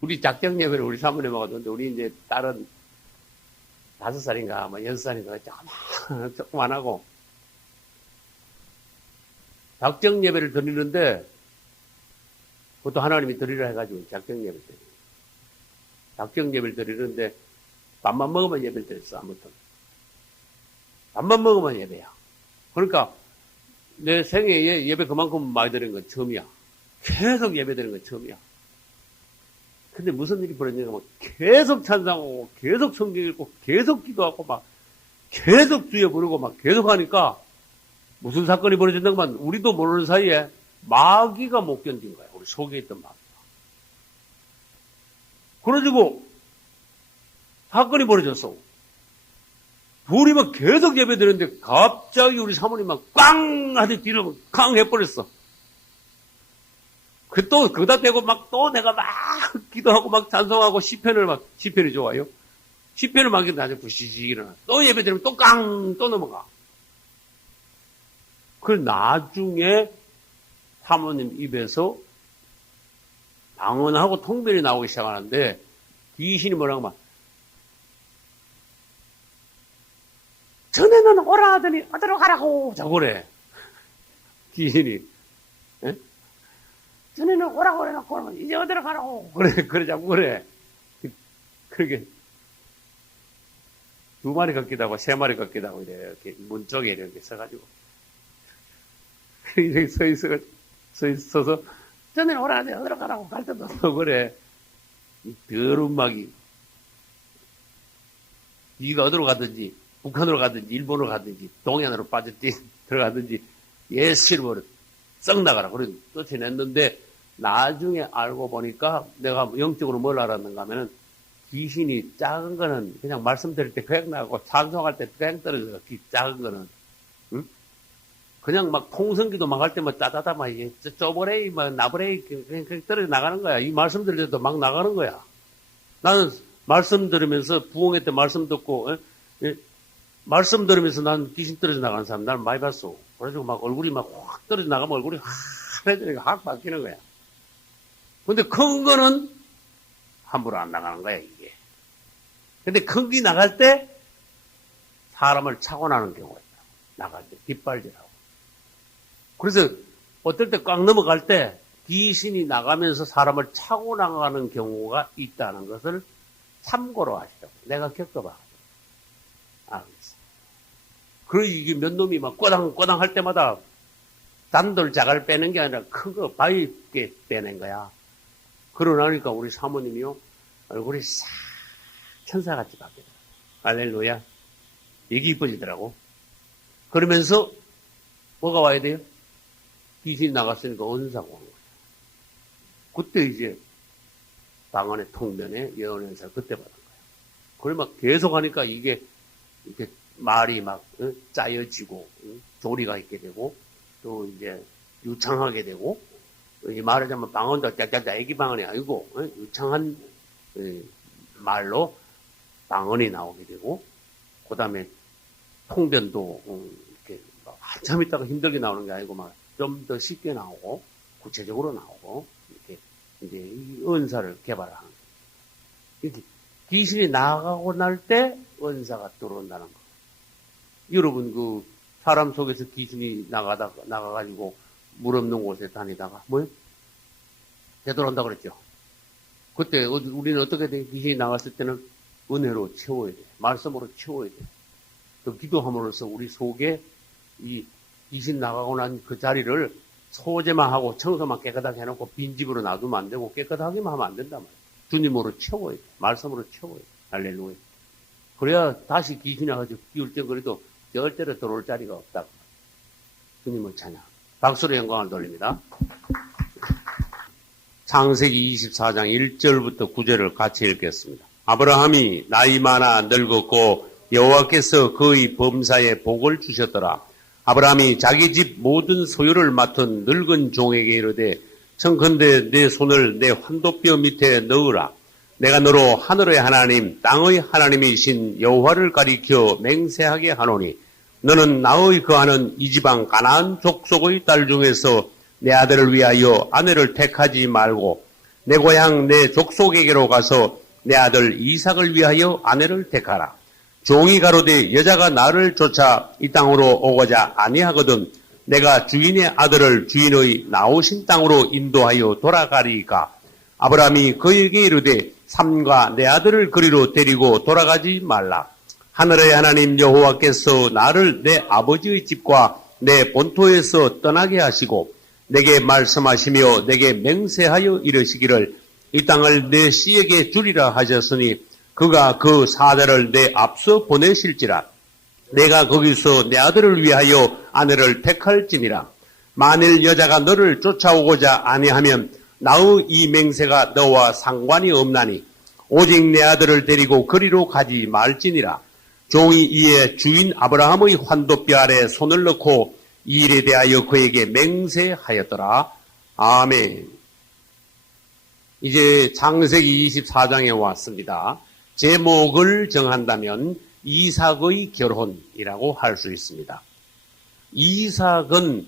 우리 작정 예배를 우리 사모님하고 하는데 우리 이제 딸은 5살인가, 6살인가, 조금 안 하고, 작정 예배를 드리는데, 그것도 하나님이 드리라 해가지고 작정 예배를 드려요. 작정 예배를 드리는데, 밥만 먹으면 예배를 드렸어, 아무튼. 밥만 먹으면 예배야. 그러니까, 내 생애에 예배 그만큼 많이 드린 건 처음이야. 계속 예배 드린 건 처음이야. 근데 무슨 일이 벌어지냐면 계속 찬양하고 계속 성경 읽고 계속 기도하고 막 계속 주여 부르고 막 계속 하니까 무슨 사건이 벌어진다고 하면 우리도 모르는 사이에 마귀가 못 견딘 거야. 우리 속에 있던 마귀가. 그래가지고 사건이 벌어졌어. 둘이 막 계속 예배 드렸는데 갑자기 우리 사모님 막 꽝 하더니 뒤로 쾅 해버렸어. 또, 그다 대고 막 또 내가 막 기도하고 막 찬송하고 시편이 좋아요. 시편을 막 나중에 부시시 일어나. 또 예배 드리면 또 깡! 또 넘어가. 그 나중에 사모님 입에서 방언하고 통변이 나오기 시작하는데 귀신이 뭐라고 막 전에는 오라 하더니 어디로 가라고 자고 그래. 귀신이. 에? 전에는 오라고 그래놓고 이제 어디로 가라고 그래 자꾸 그래. 그렇게 2마리 같기도 하고 3마리 같기도 하고 이렇게 문 쪽에 이렇게 서가지고 이렇게 서 있어서 전에는 오라 하더니 어디로 가라고 갈 때도 없고 그래. 이 더러운 마귀. 네가 어디로 가든지 북한으로 가든지 일본으로 가든지 동해안으로 빠졌지 들어가든지 예수로 썩 나가라. 그래 쫓아냈는데 나중에 알고 보니까 내가 영적으로 뭘 알았는가 하면은 귀신이 작은 거는 그냥 말씀드릴 때 그냥 나가고 찬송할 때 그냥 떨어져요. 작은 거는. 응? 그냥 막 통성기도 막 할 때 막 짜다다 막 쪼보레이 막 나보레이 그냥 떨어져 나가는 거야. 이 말씀 들을 때도 막 나가는 거야. 나는 말씀 들으면서 부흥회 때 말씀 듣고 말씀 들으면서 난 귀신 떨어져 나가는 사람 나는 많이 봤어. 그래가지고 막 얼굴이 막 확 떨어져 나가면 얼굴이 하얘지니까 확 바뀌는 거야. 근데 큰 거는 함부로 안 나가는 거야, 이게. 근데 큰 게 나갈 때 사람을 차고 나는 경우가 있다. 나갈 때 뒷발질하고. 그래서 어떨 때 꽉 넘어갈 때 귀신이 나가면서 사람을 차고 나가는 경우가 있다는 것을 참고로 하시라고. 내가 겪어봐. 알겠어. 그리고 이게 몇 놈이 막 꼬당꼬당 할 때마다 단돌 자갈 빼는 게 아니라 큰 거 바위게 빼낸 거야. 그러고 나니까 우리 사모님이요. 얼굴이 싹 천사같이 바뀌더라고. 할렐루야. 되게 이뻐지더라고. 그러면서 뭐가 와야 돼요? 귀신이 나갔으니까 은사가 오는 거야. 그때 이제 방언의 통변에 예언의 은사를 그때 받은 거야. 그래 막 계속 하니까 이게 이렇게 말이 막 짜여지고 조리가 있게 되고 또 이제 유창하게 되고 이 말하자면 방언도 짝짝짝 애기 방언이 아니고 유창한 말로 방언이 나오게 되고 그 다음에 통변도 이렇게 한참 있다가 힘들게 나오는 게 아니고 막 좀 더 쉽게 나오고 구체적으로 나오고 이렇게 이제 이 은사를 개발하는 거예요. 이렇게 귀신이 나가고 날 때 은사가 들어온다는 거. 여러분 그 사람 속에서 귀신이 나가가지고 물 없는 곳에 다니다가 뭐요? 되돌아온다 그랬죠. 그때 우리는 어떻게 돼? 귀신이 나갔을 때는 은혜로 채워야 돼. 말씀으로 채워야 돼. 또 기도함으로써 우리 속에 이 귀신 나가고 난 그 자리를 소재만 하고 청소만 깨끗하게 해놓고 빈집으로 놔두면 안 되고 깨끗하게만 하면 안 된단 말이야. 주님으로 채워야 돼. 말씀으로 채워야 돼. 할렐루야. 그래야 다시 귀신이 나가지고 기울적거려도 절대로 들어올 자리가 없다. 주님을 찬양. 박수로 영광을 돌립니다. 창세기 24장 1절부터 9절을 같이 읽겠습니다. 아브라함이 나이 많아 늙었고 여호와께서 그의 범사에 복을 주셨더라. 아브라함이 자기 집 모든 소유를 맡은 늙은 종에게 이르되 청컨대 내 손을 내 환도뼈 밑에 넣으라. 내가 너로 하늘의 하나님 땅의 하나님이신 여호와를 가리켜 맹세하게 하노니 너는 나의 거하는 이 지방 가나안 족속의 딸 중에서 내 아들을 위하여 아내를 택하지 말고 내 고향 내 족속에게로 가서 내 아들 이삭을 위하여 아내를 택하라. 종이 가로되 여자가 나를 쫓아 이 땅으로 오고자 아니하거든 내가 주인의 아들을 주인의 나오신 땅으로 인도하여 돌아가리이까. 아브라함이 그에게 이르되 삼가 내 아들을 그리로 데리고 돌아가지 말라. 하늘의 하나님 여호와께서 나를 내 아버지의 집과 내 본토에서 떠나게 하시고 내게 말씀하시며 내게 맹세하여 이르시기를 이 땅을 내 씨에게 주리라 하셨으니 그가 그 사자를 내 앞서 보내실지라. 내가 거기서 내 아들을 위하여 아내를 택할지니라. 만일 여자가 너를 쫓아오고자 아니하면 나의 이 맹세가 너와 상관이 없나니 오직 내 아들을 데리고 그리로 가지 말지니라. 종이 이에 주인 아브라함의 환도뼈 아래 손을 넣고 이 일에 대하여 그에게 맹세하였더라. 아멘. 이제 창세기 24장에 왔습니다. 제목을 정한다면 이삭의 결혼이라고 할 수 있습니다. 이삭은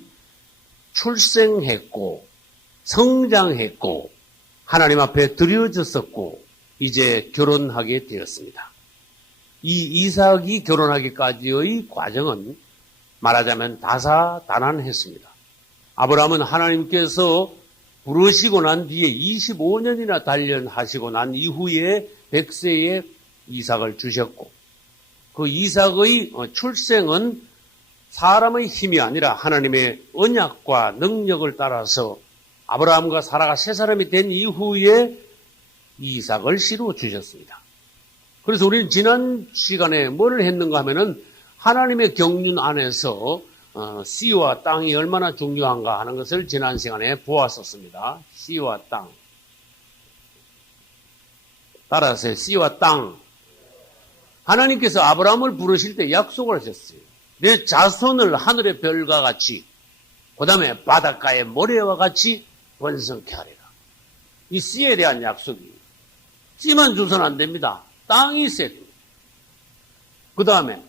출생했고 성장했고 하나님 앞에 드려졌었고 이제 결혼하게 되었습니다. 이 이삭이 결혼하기까지의 과정은 말하자면 다사다난했습니다. 아브라함은 하나님께서 부르시고 난 뒤에 25년이나 단련하시고 난 이후에 100세에 이삭을 주셨고 그 이삭의 출생은 사람의 힘이 아니라 하나님의 언약과 능력을 따라서 아브라함과 사라가 세 사람이 된 이후에 이삭을 씨로 주셨습니다. 그래서 우리는 지난 시간에 뭘 했는가 하면은 하나님의 경륜 안에서 씨와 땅이 얼마나 중요한가 하는 것을 지난 시간에 보았었습니다. 씨와 땅. 따라서 씨와 땅. 하나님께서 아브라함을 부르실 때 약속을 하셨어요. 내 자손을 하늘의 별과 같이 그 다음에 바닷가의 모래와 같이 번성케 하리라. 이 씨에 대한 약속이에요. 씨만 주서는 안 됩니다. 땅이 있어야 됩니다. 그 다음에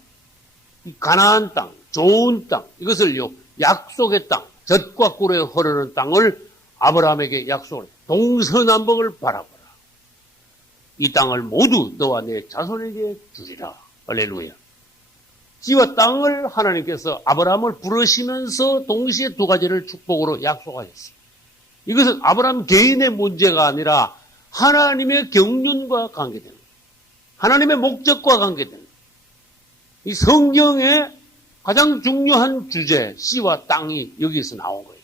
가나안 땅, 좋은 땅, 이것을요 약속의 땅, 젖과 꿀에 흐르는 땅을 아브라함에게 약속을 해요. 동서남북을 바라보라. 이 땅을 모두 너와 내 자손에게 주리라. 할렐루야. 씨와 땅을 하나님께서 아브라함을 부르시면서 동시에 두 가지를 축복으로 약속하셨어요. 이것은 아브라함 개인의 문제가 아니라 하나님의 경륜과 관계되는 거예요. 하나님의 목적과 관계되는 거예요. 이 성경의 가장 중요한 주제, 씨와 땅이 여기서 나온 거예요.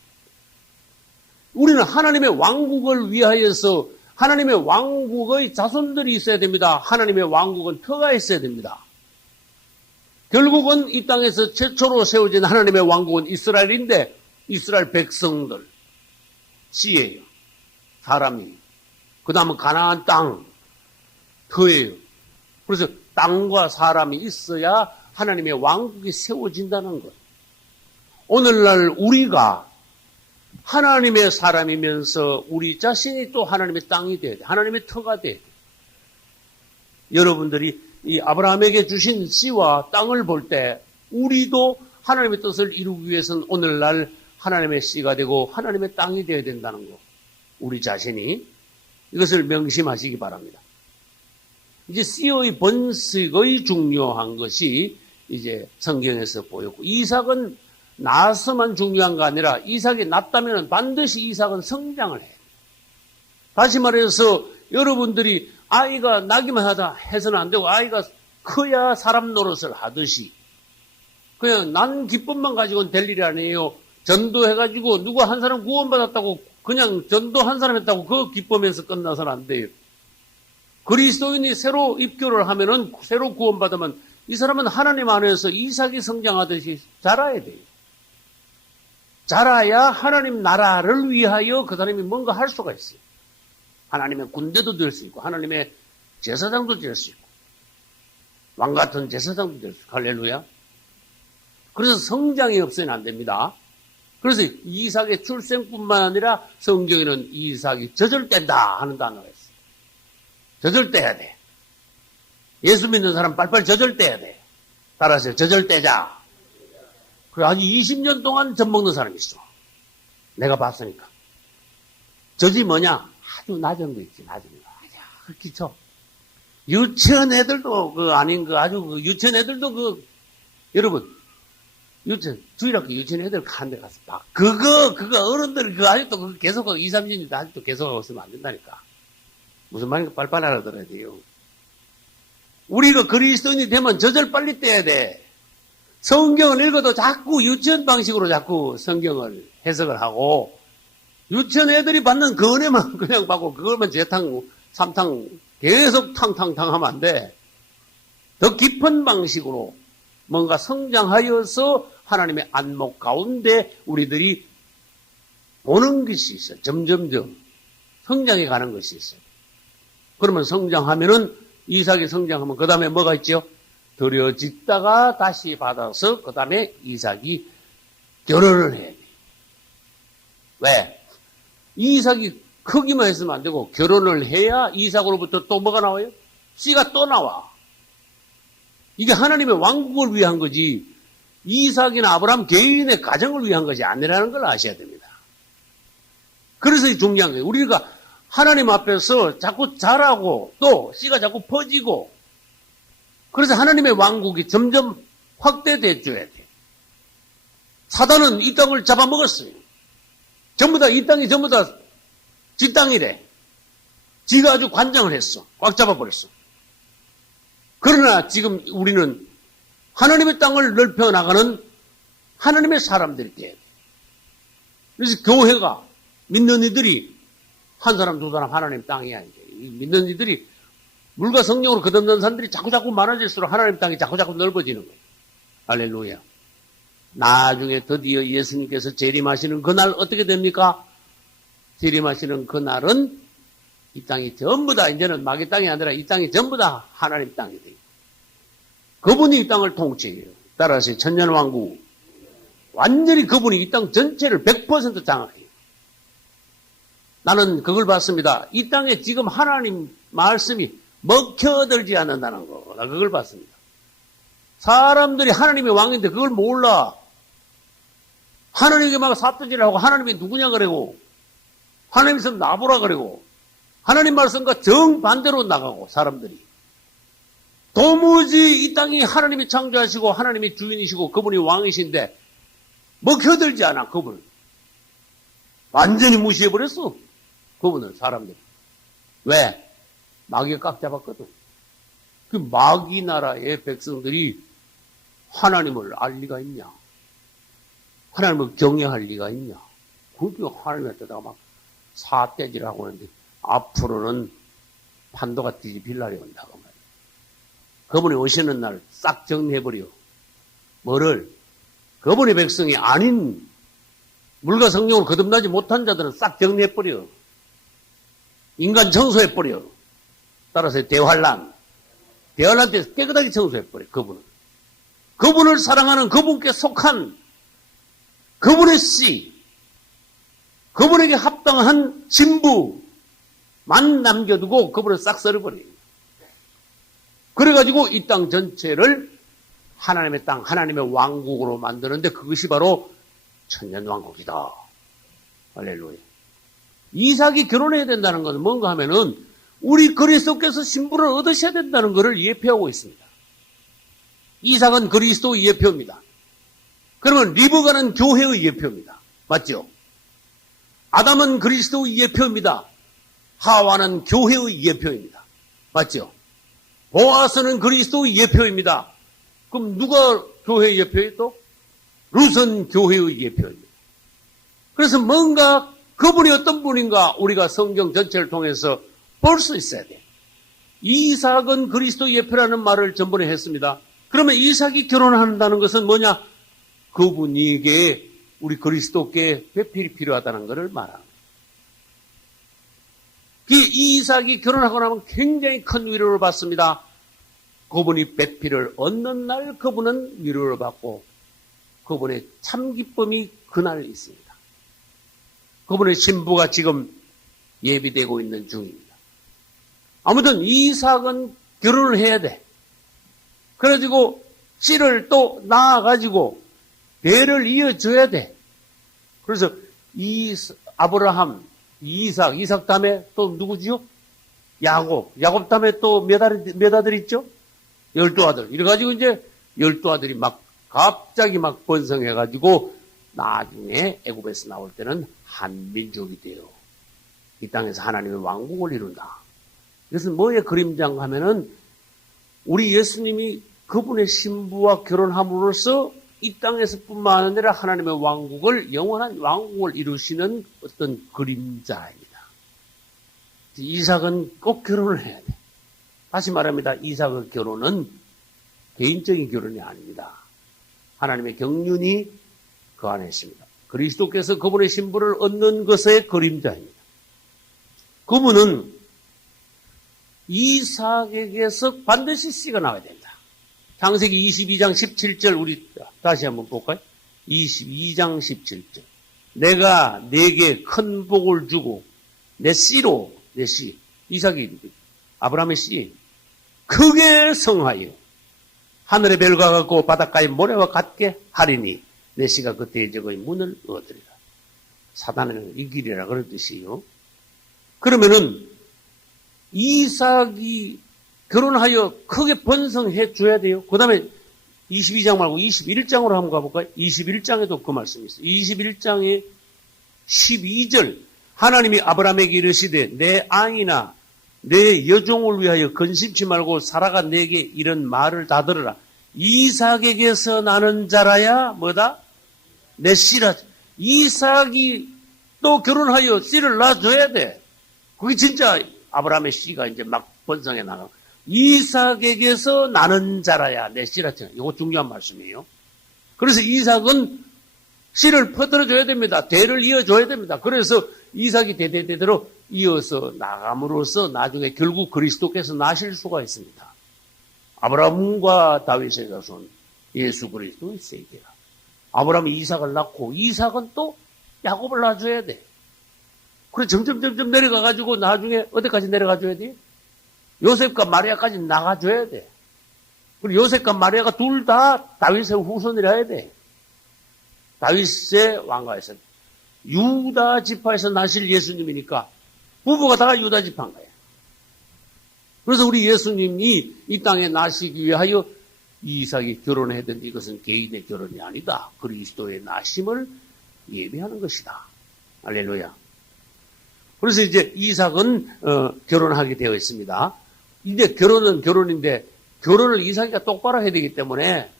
우리는 하나님의 왕국을 위하여서 하나님의 왕국의 자손들이 있어야 됩니다. 하나님의 왕국은 터가 있어야 됩니다. 결국은 이 땅에서 최초로 세워진 하나님의 왕국은 이스라엘인데 이스라엘 백성들, 씨예요. 사람이. 그 다음은 가나안 땅, 터예요. 그래서 땅과 사람이 있어야 하나님의 왕국이 세워진다는 것. 오늘날 우리가 하나님의 사람이면서 우리 자신이 또 하나님의 땅이 돼야 돼. 하나님의 터가 돼야 돼. 여러분들이 이 아브라함에게 주신 씨와 땅을 볼 때 우리도 하나님의 뜻을 이루기 위해서는 오늘날 하나님의 씨가 되고 하나님의 땅이 되어야 된다는 것. 우리 자신이 이것을 명심하시기 바랍니다. 이제 씨의 번식의 중요한 것이 이제 성경에서 보였고 이삭은 낳아서만 중요한 거 아니라 이삭이 낳았다면 반드시 이삭은 성장을 해요. 다시 말해서 여러분들이 아이가 나기만 하다 해서는 안 되고 아이가 커야 사람 노릇을 하듯이 그냥 난 기쁨만 가지고는 될 일이 아니에요. 전도해가지고 누가 한 사람 구원받았다고 그냥 전도한 사람 했다고 그 기쁨에서 끝나서는 안 돼요. 그리스도인이 새로 입교를 하면은 새로 구원받으면 이 사람은 하나님 안에서 이삭이 성장하듯이 자라야 돼요. 자라야 하나님 나라를 위하여 그 사람이 뭔가 할 수가 있어요. 하나님의 군대도 될 수 있고 하나님의 제사장도 될 수 있고 왕 같은 제사장도 될 수 있고 할렐루야. 그래서 성장이 없어서는 안 됩니다. 그래서 이삭의 출생뿐만 아니라 성경에는 이삭이 젖을뗀다 하는 단어가 있어요. 젖을떼야 돼. 예수 믿는 사람 빨빨 젖을떼야 돼. 따라서 젖을떼자. 그래 한 20년 동안 젖 먹는 사람이 있어. 내가 봤으니까. 젖이 뭐냐? 아주 낮은 거 있지, 낮은 거. 아주 기초. 유치원 애들도 유치원 애들도 여러분, 주일학교 유치원 애들 한 대 가서 봐. 그거 어른들 아직도 계속 2, 30년 아직도 계속 하고 있으면 안 된다니까. 무슨 말인가 빨리빨리 알아들어야 돼요. 우리가 그리스도인이 되면 저절 빨리 떼야 돼. 성경을 읽어도 자꾸 유치원 방식으로 자꾸 성경을 해석을 하고, 유치원 애들이 받는 그 은혜만 그냥 받고, 그걸만 재탕, 삼탕, 계속 탕탕탕 하면 안 돼. 더 깊은 방식으로 뭔가 성장하여서 하나님의 안목 가운데 우리들이 보는 것이 있어요. 점점점 성장해 가는 것이 있어요. 그러면 성장하면은, 이삭이 성장하면 그 다음에 뭐가 있죠? 들여짓다가 다시 받아서 그 다음에 이삭이 결혼을 해야 돼. 왜? 이삭이 크기만 했으면 안 되고 결혼을 해야 이삭으로부터 또 뭐가 나와요? 씨가 또 나와. 이게 하나님의 왕국을 위한 거지 이삭이나 아브라함 개인의 가정을 위한 것이 아니라는 걸 아셔야 됩니다. 그래서 중요한 거예요. 우리가 하나님 앞에서 자꾸 자라고 또 씨가 자꾸 퍼지고, 그래서 하나님의 왕국이 점점 확대돼줘야 돼. 사단은 이 땅을 잡아먹었어요. 이 땅이 전부 다 지 땅이래. 지가 아주 관장을 했어. 꽉 잡아버렸어. 그러나 지금 우리는 하나님의 땅을 넓혀나가는 하나님의 사람들이 돼야 돼. 그래서 교회가, 믿는 이들이 한 사람 두 사람 하나님 땅이야. 이제 믿는 이들이 물과 성령으로 거듭난 사람들이 자꾸자꾸 많아질수록 하나님 땅이 자꾸자꾸 넓어지는 거예요. 할렐루야. 나중에 드디어 예수님께서 재림하시는 그날 어떻게 됩니까? 재림하시는 그날은 이 땅이 전부 다, 이제는 마귀 땅이 아니라 이 땅이 전부 다 하나님 땅이 돼요. 그분이 이 땅을 통치해요. 따라서 천년왕국. 완전히 그분이 이 땅 전체를 100% 장악해요. 나는 그걸 봤습니다. 이 땅에 지금 하나님 말씀이 먹혀들지 않는다는 거. 나 그걸 봤습니다. 사람들이 하나님의 왕인데 그걸 몰라. 하나님에게 막 삿대질하고 하나님이 누구냐 그러고, 하나님 있으면 나보라 그러고, 하나님 말씀과 정반대로 나가고, 사람들이. 도무지 이 땅이 하나님이 창조하시고 하나님이 주인이시고 그분이 왕이신데 먹혀들지 않아, 그분을. 완전히 무시해버렸어. 그분은 사람들이. 왜? 마귀가 꽉 잡았거든. 그 마귀 나라의 백성들이 하나님을 알 리가 있냐? 하나님을 경외할 리가 있냐? 그렇게 하나님한테다가 막 사대질하고 하는데 앞으로는 판도가 뒤집힐 날이 온다고 말이야. 그분이 오시는 날 싹 정리해버려. 뭐를? 그분의 백성이 아닌 물과 성령으로 거듭나지 못한 자들은 싹 정리해버려. 인간 청소해버려. 따라서 대환란 때 깨끗하게 청소해버려. 그분을 사랑하는 그분께 속한 그분의 씨, 그분에게 합당한 신부만 남겨두고 그분을 싹 썰어버려요. 그래가지고 이 땅 전체를 하나님의 땅, 하나님의 왕국으로 만드는데 그것이 바로 천년왕국이다. 할렐루야. 이삭이 결혼해야 된다는 것은 뭔가 하면은 우리 그리스도께서 신부를 얻으셔야 된다는 것을 예표하고 있습니다. 이삭은 그리스도의 예표입니다. 그러면 리브가는 교회의 예표입니다. 맞죠? 아담은 그리스도의 예표입니다. 하와는 교회의 예표입니다. 맞죠? 보아스는 그리스도의 예표입니다. 그럼 누가 교회의 예표예요 또? 룻은 교회의 예표입니다. 그래서 뭔가 그분이 어떤 분인가 우리가 성경 전체를 통해서 볼 수 있어야 돼요. 이삭은 그리스도 예표라는 말을 전번에 했습니다. 그러면 이삭이 결혼한다는 것은 뭐냐? 그분에게 우리 그리스도께 배필이 필요하다는 것을 말합니다. 이삭이 결혼하고 나면 굉장히 큰 위로를 받습니다. 그분이 배필을 얻는 날 그분은 위로를 받고 그분의 참 기쁨이 그날 있습니다. 그분의 신부가 지금 예비되고 있는 중입니다. 아무튼 이삭은 결혼을 해야 돼. 그래가지고 씨를 또 낳아가지고 대를 이어줘야 돼. 그래서 이 아브라함, 이삭 다음에 또 누구지요? 야곱 다음에 또 몇 아들 있죠? 12아들. 이래가지고 이제 12아들이 막 갑자기 막 번성해가지고 나중에 애굽에서 나올 때는 한민족이 돼요. 이 땅에서 하나님의 왕국을 이룬다. 이것은 뭐의 그림장 하면은 우리 예수님이 그분의 신부와 결혼함으로써 이 땅에서 뿐만 아니라 하나님의 왕국을, 영원한 왕국을 이루시는 어떤 그림자입니다. 이삭은 꼭 결혼을 해야 돼. 다시 말합니다. 이삭의 결혼은 개인적인 결혼이 아닙니다. 하나님의 경륜이 그 안에 있습니다. 그리스도께서 그분의 신부를 얻는 것의 그림자입니다. 그분은 이삭에게서 반드시 씨가 나와야 된다. 창세기 22장 17절 우리 다시 한번 볼까요? 22장 17절. 내가 네게 큰 복을 주고 내 씨로, 내 씨, 이삭이 아브라함의 씨, 크게 성하여 하늘의 별과 같고 바닷가의 모래와 같게 하리니 내 씨가 그 대적의 문을 얻으리라. 사단은 이기리라 그런 뜻이에요. 그러면은 이삭이 결혼하여 크게 번성해 줘야 돼요. 그 다음에 22장 말고 21장으로 한번 가볼까요? 21장에도 그 말씀이 있어요. 21장에 12절 하나님이 아브라함에게 이르시되 내 아이나 내 여종을 위하여 근심치 말고 사라가 내게 이런 말을 다 들으라. 이삭에게서 나는 자라야 뭐다? 내 씨라. 이삭이 또 결혼하여 씨를 낳아줘야 돼. 그게 진짜 아브라함의 씨가 이제 막 번성해 나가. 이삭에게서 나는 자라야 내 씨라. 이거 중요한 말씀이에요. 그래서 이삭은 씨를 퍼뜨려줘야 됩니다. 대를 이어줘야 됩니다. 그래서 이삭이 대대대대로 이어서 나감으로써 나중에 결국 그리스도께서 나실 수가 있습니다. 아브라함과 다윗의 자손 예수 그리스도의 세계가. 아브라함이 이삭을 낳고 이삭은 또 야곱을 낳아줘야 돼. 그래 점점 내려가가지고 나중에 어디까지 내려가줘야 돼? 요셉과 마리아까지 나가줘야 돼. 그리고 요셉과 마리아가 둘 다 다윗의 후손이라 해야 돼. 다윗의 왕가에서 유다 지파에서 나실 예수님이니까 부부가 다 유다 지파인 거예요. 그래서 우리 예수님이 이 땅에 나시기 위하여 이삭이 결혼했던데 이것은 개인의 결혼이 아니다. 그리스도의 나심을 예비하는 것이다. 할렐루야. 그래서 이제 이삭은 결혼하게 되어 있습니다. 이제 결혼은 결혼인데 결혼을 이삭이가 똑바로 해야 되기 때문에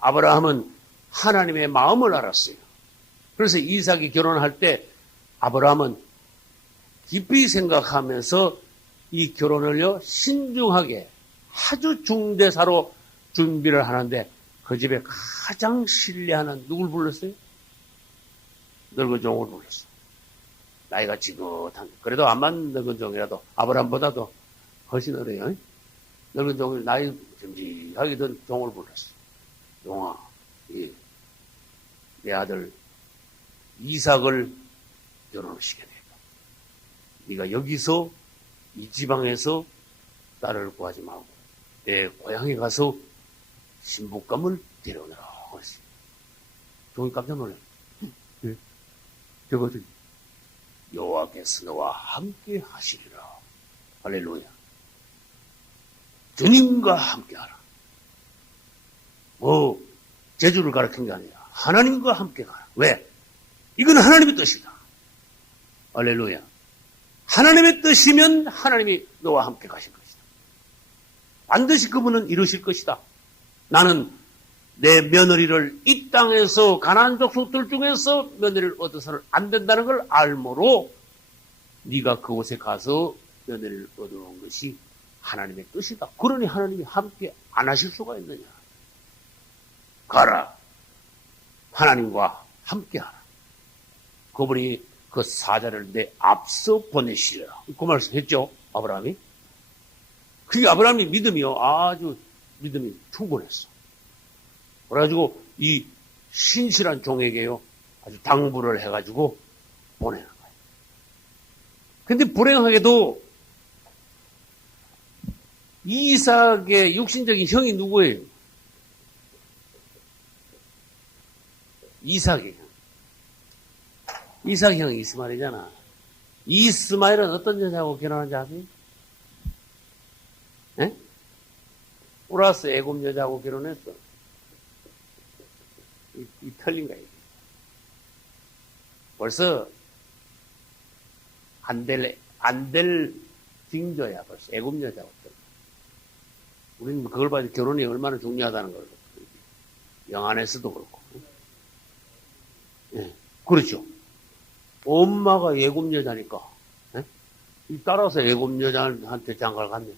아브라함은 하나님의 마음을 알았어요. 그래서 이삭이 결혼할 때 아브라함은 깊이 생각하면서 이 결혼을요 신중하게 아주 중대사로 준비를 하는데 그 집에 가장 신뢰하는 누굴 불렀어요? 늙은 종을 불렀어요. 나이가 지긋한 그래도 암만 늙은 종이라도 아브라함보다도 훨씬 어려요. 늙은 종이 나이 점지하게 된 종을 불렀어요. 종아, 내 아들 이삭을 결혼시켜야 되겠다. 네가 여기서 이 지방에서 딸을 구하지 말고 내 고향에 가서 신부감을 데려오너라. 종이 깜짝 놀랐어요. 저거들 여호와께서 너와 함께 하시리라. 할렐루야. 주님과 함께하라. 제주를 가르친 게 아니라 하나님과 함께 가라. 왜? 이건 하나님의 뜻이다. 할렐루야. 하나님의 뜻이면 하나님이 너와 함께 가실 것이다. 반드시 그분은 이루실 것이다. 나는 내 며느리를 이 땅에서 가나안 족속들 중에서 며느리를 얻어서는 안 된다는 걸 알므로 네가 그곳에 가서 며느리를 얻어온 것이 하나님의 뜻이다. 그러니 하나님이 함께 안 하실 수가 있느냐. 가라. 하나님과 함께 하라. 그분이 그 사자를 내 앞서 보내시리라. 그 말씀 했죠. 아브라함이. 그게 아브라함이 믿음이요. 아주 믿음이 충분했어. 그래가지고 이 신실한 종에게요. 아주 당부를 해가지고 보내는 거예요. 근데 불행하게도 이삭의 육신적인 형이 누구예요? 이삭이 형 이스마엘이잖아. 이스마엘은 어떤 여자하고 결혼한지 아세요? 예? 우라스 애굽 여자하고 결혼했어. 이 틀린 거야. 벌써 안 될 징조야. 벌써 애굽 여자하고 결혼. 우리는 그걸 봐도 결혼이 얼마나 중요하다는 걸. 영안에서도 그렇고. 예, 그렇죠. 엄마가 애굽 여자니까. 예? 따라서 애굽 여자한테 장가를 갔네.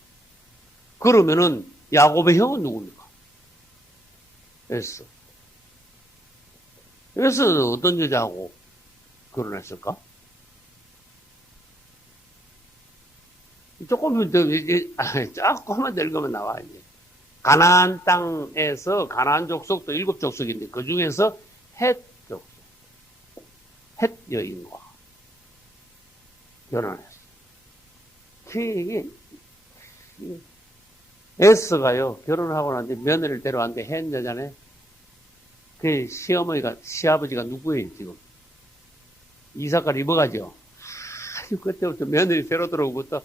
그러면은 야곱의 형은 누굽니까? 에서. 에서는 어떤 여자하고 결혼했을까? 조금만 더 읽으면 나와, 이제. 가나안 땅에서, 가나안 족속도 7족속인데, 그 중에서 헷 족속, 헷 여인과 결혼했어요. 에스가요, 결혼하고 난 뒤 며느리를 데려왔는데, 헷 여자네. 그 시아버지가 누구예요, 지금? 이삭과 리브가죠. 그때부터 며느리 새로 들어오고부터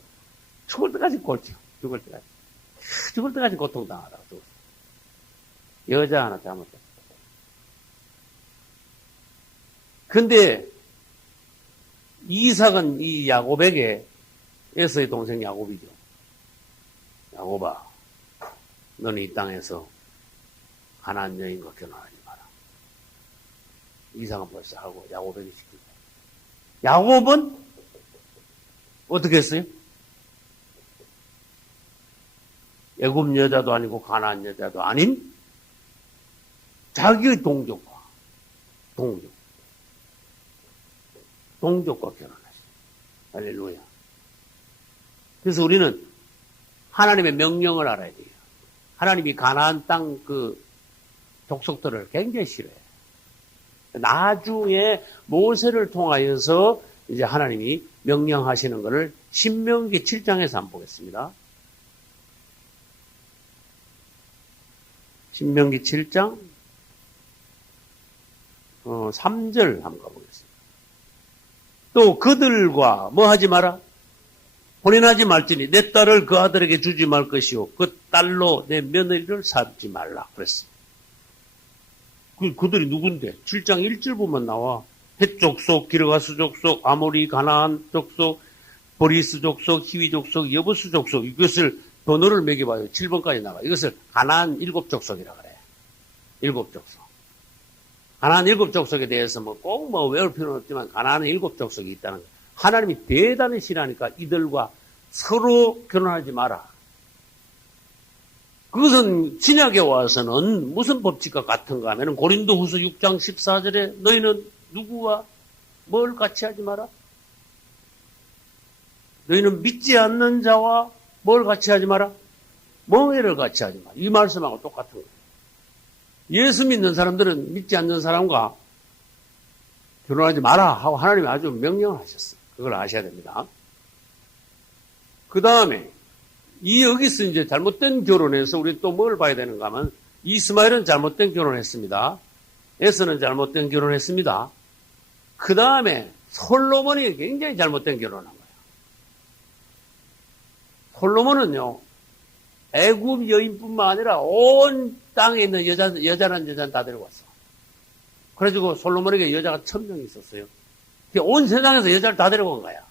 죽을 때까지 꼴죠. 죽을 때까지 고통당하다가 죽었어. 여자 하나 잘못했어. 근데 이삭은 이 야곱에게, 에서의 동생 야곱이죠. 야곱아, 너는 이 땅에서 가나안 여인과 결혼하지 마라. 이삭은 벌써 하고 야곱에게 시키고. 야곱은 어떻게 했어요? 애굽 여자도 아니고 가나안 여자도 아닌 자기의 동족과 결혼했어요. 할렐루야. 그래서 우리는 하나님의 명령을 알아야 돼요. 하나님이 가나안 땅 그 족속들을 굉장히 싫어해요. 나중에 모세를 통하여서 이제 하나님이 명령하시는 것을 신명기 7장에서 한번 보겠습니다. 신명기 7장 3절 한번 가보겠습니다. 또 그들과 뭐 하지 마라? 혼인하지 말지니 내 딸을 그 아들에게 주지 말 것이요 그 딸로 내 며느리를 삼지 말라 그랬습니다. 그들이 누군데? 7장 1절 보면 나와. 헷 족속, 기르가스 족속, 아모리, 가나안 족속, 보리스 족속, 히위 족속, 여부스 족속. 이것을 번호를 매겨봐요. 7번까지 나와. 이것을 가나안 7족속이라 그래. 7족속. 가나안 7족속에 대해서 꼭 외울 필요는 없지만 가나안은 7족속이 있다는 거예요. 하나님이 대단히 싫어하니까 이들과 서로 결혼하지 마라. 그것은 신약에 와서는 무슨 법칙과 같은가 하면 고린도후서 6장 14절에 너희는 누구와 뭘 같이 하지 마라? 너희는 믿지 않는 자와 뭘 같이 하지 마라? 멍해를 같이 하지 마라. 이 말씀하고 똑같은 거예요. 예수 믿는 사람들은 믿지 않는 사람과 결혼하지 마라 하고 하나님이 아주 명령을 하셨어요. 그걸 아셔야 됩니다. 그 다음에 여기서 이제 잘못된 결혼에서 우리 또 뭘 봐야 되는가 하면 이스마엘은 잘못된 결혼했습니다. 에서는 잘못된 결혼했습니다. 그 다음에 솔로몬이 굉장히 잘못된 결혼을 한 거예요. 솔로몬은요, 애굽 여인뿐만 아니라 온 땅에 있는 여자라는 여자는 다 데리고 왔어. 그래가지고 솔로몬에게 여자가 1000명이 있었어요. 온 세상에서 여자를 다 데리고 온 거야.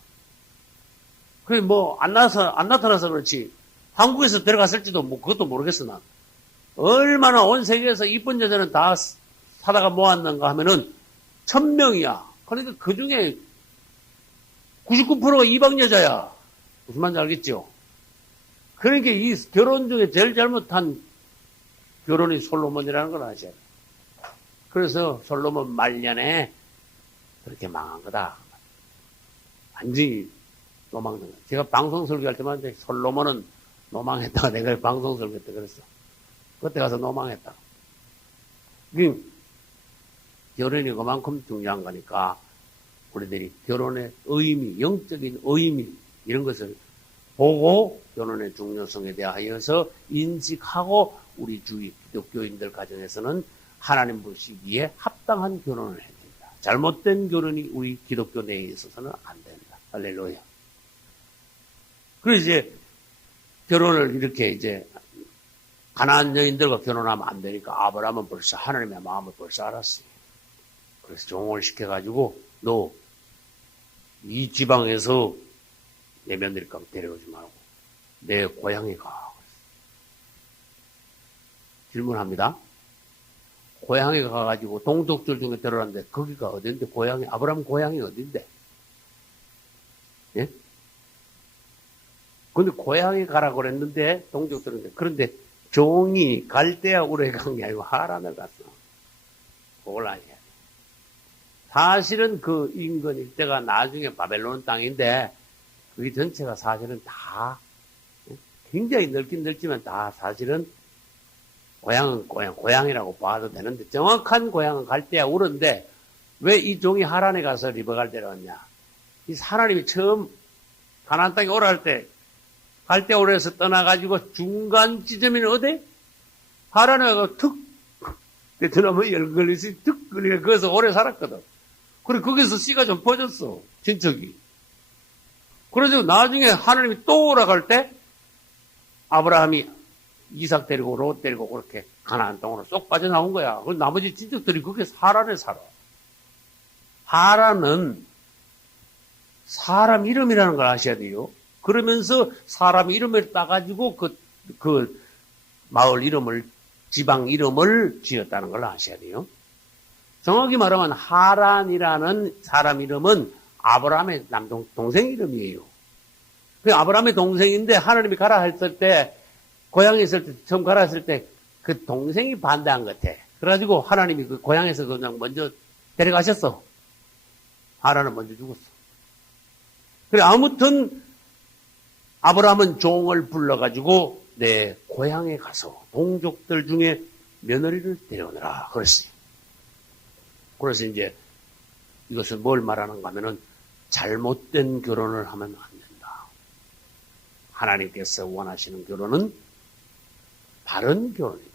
그게 안 나타나서 그렇지. 한국에서 데려갔을지도 그것도 모르겠어, 난. 얼마나 온 세계에서 이쁜 여자는 다 사다가 모았는가 하면은 1000명이야. 그러니까 그 중에 99%가 이방 여자야. 무슨 말인지 알겠죠? 그러니까 이 결혼 중에 제일 잘못한 결혼이 솔로몬이라는 걸 아셔야 돼요. 그래서 솔로몬 말년에 그렇게 망한 거다. 완전히 노망된 거야. 제가 방송 설교할 때만 솔로몬은 노망했다가 내가 방송 설교 때 그랬어. 그때 가서 노망했다. 결혼이 그만큼 중요한 거니까 우리들이 결혼의 의미, 영적인 의미 이런 것을 보고 결혼의 중요성에 대하여서 인식하고 우리 주위 기독교인들 가정에서는 하나님 보시기에 합당한 결혼을 해야 됩니다. 잘못된 결혼이 우리 기독교 내에 있어서는 안 된다. 할렐루야. 그래서 이제 결혼을 이렇게 이제 가나안 여인들과 결혼하면 안 되니까 아브라함은 벌써 하나님의 마음을 벌써 알았어요. 그래서 종을 시켜가지고 너 이 지방에서 내 며느리감 데려오지 말고 내 고향에 가. 질문합니다. 고향에 가가지고 동족들 중에 들어갔는데 거기가 어딘데? 고향이 아브라함 고향이 어딘데? 예? 근데 고향에 가라고 그랬는데 동족들은 그런데 종이 갈대아 우르에 간 게 아니고 하란을 갔어. 그걸 아니야. 사실은 그 인근 일대가 나중에 바벨론 땅인데 그게 전체가 사실은 다 굉장히 넓긴 넓지만 다 사실은 고향은 고향이라고 봐도 되는데 정확한 고향은 갈대아 우르인데 왜 이 종이 하란에 가서 리버갈 데려왔냐? 이 하나님이 처음 가나안 땅에 오라 할 때 갈대아 우르에서 떠나가지고 중간 지점이 어디? 하란에 가서 툭 베트남의 열걸리시 툭 그러니까 거기서 오래 살았거든. 그래 거기서 씨가 좀 퍼졌어 친척이. 그래서 나중에 하나님이 또 오라 갈 때 아브라함이 이삭 데리고 롯 데리고 그렇게 가나안 땅으로 쏙 빠져나온 거야. 그 나머지 친척들이 거기서 하란에 살아. 하란은 사람 이름이라는 걸 아셔야 돼요. 그러면서 사람 이름을 따가지고 그 마을 이름을 지방 이름을 지었다는 걸 아셔야 돼요. 정확히 말하면 하란이라는 사람 이름은 아브라함의 동생 이름이에요. 그 아브라함의 동생인데 하나님이 가라 했을 때 고향에 있을 때 처음 가라 했을 때 그 동생이 반대한 것 같아. 그래가지고 하나님이 그 고향에서 그냥 먼저 데려가셨어. 하란은 먼저 죽었어. 그래 아무튼 아브라함은 종을 불러가지고 내 고향에 가서 동족들 중에 며느리를 데려오너라 그랬어요. 그래서 이제 이것은 뭘 말하는가 하면은 잘못된 결혼을 하면 안 된다. 하나님께서 원하시는 결혼은 바른 결혼이다.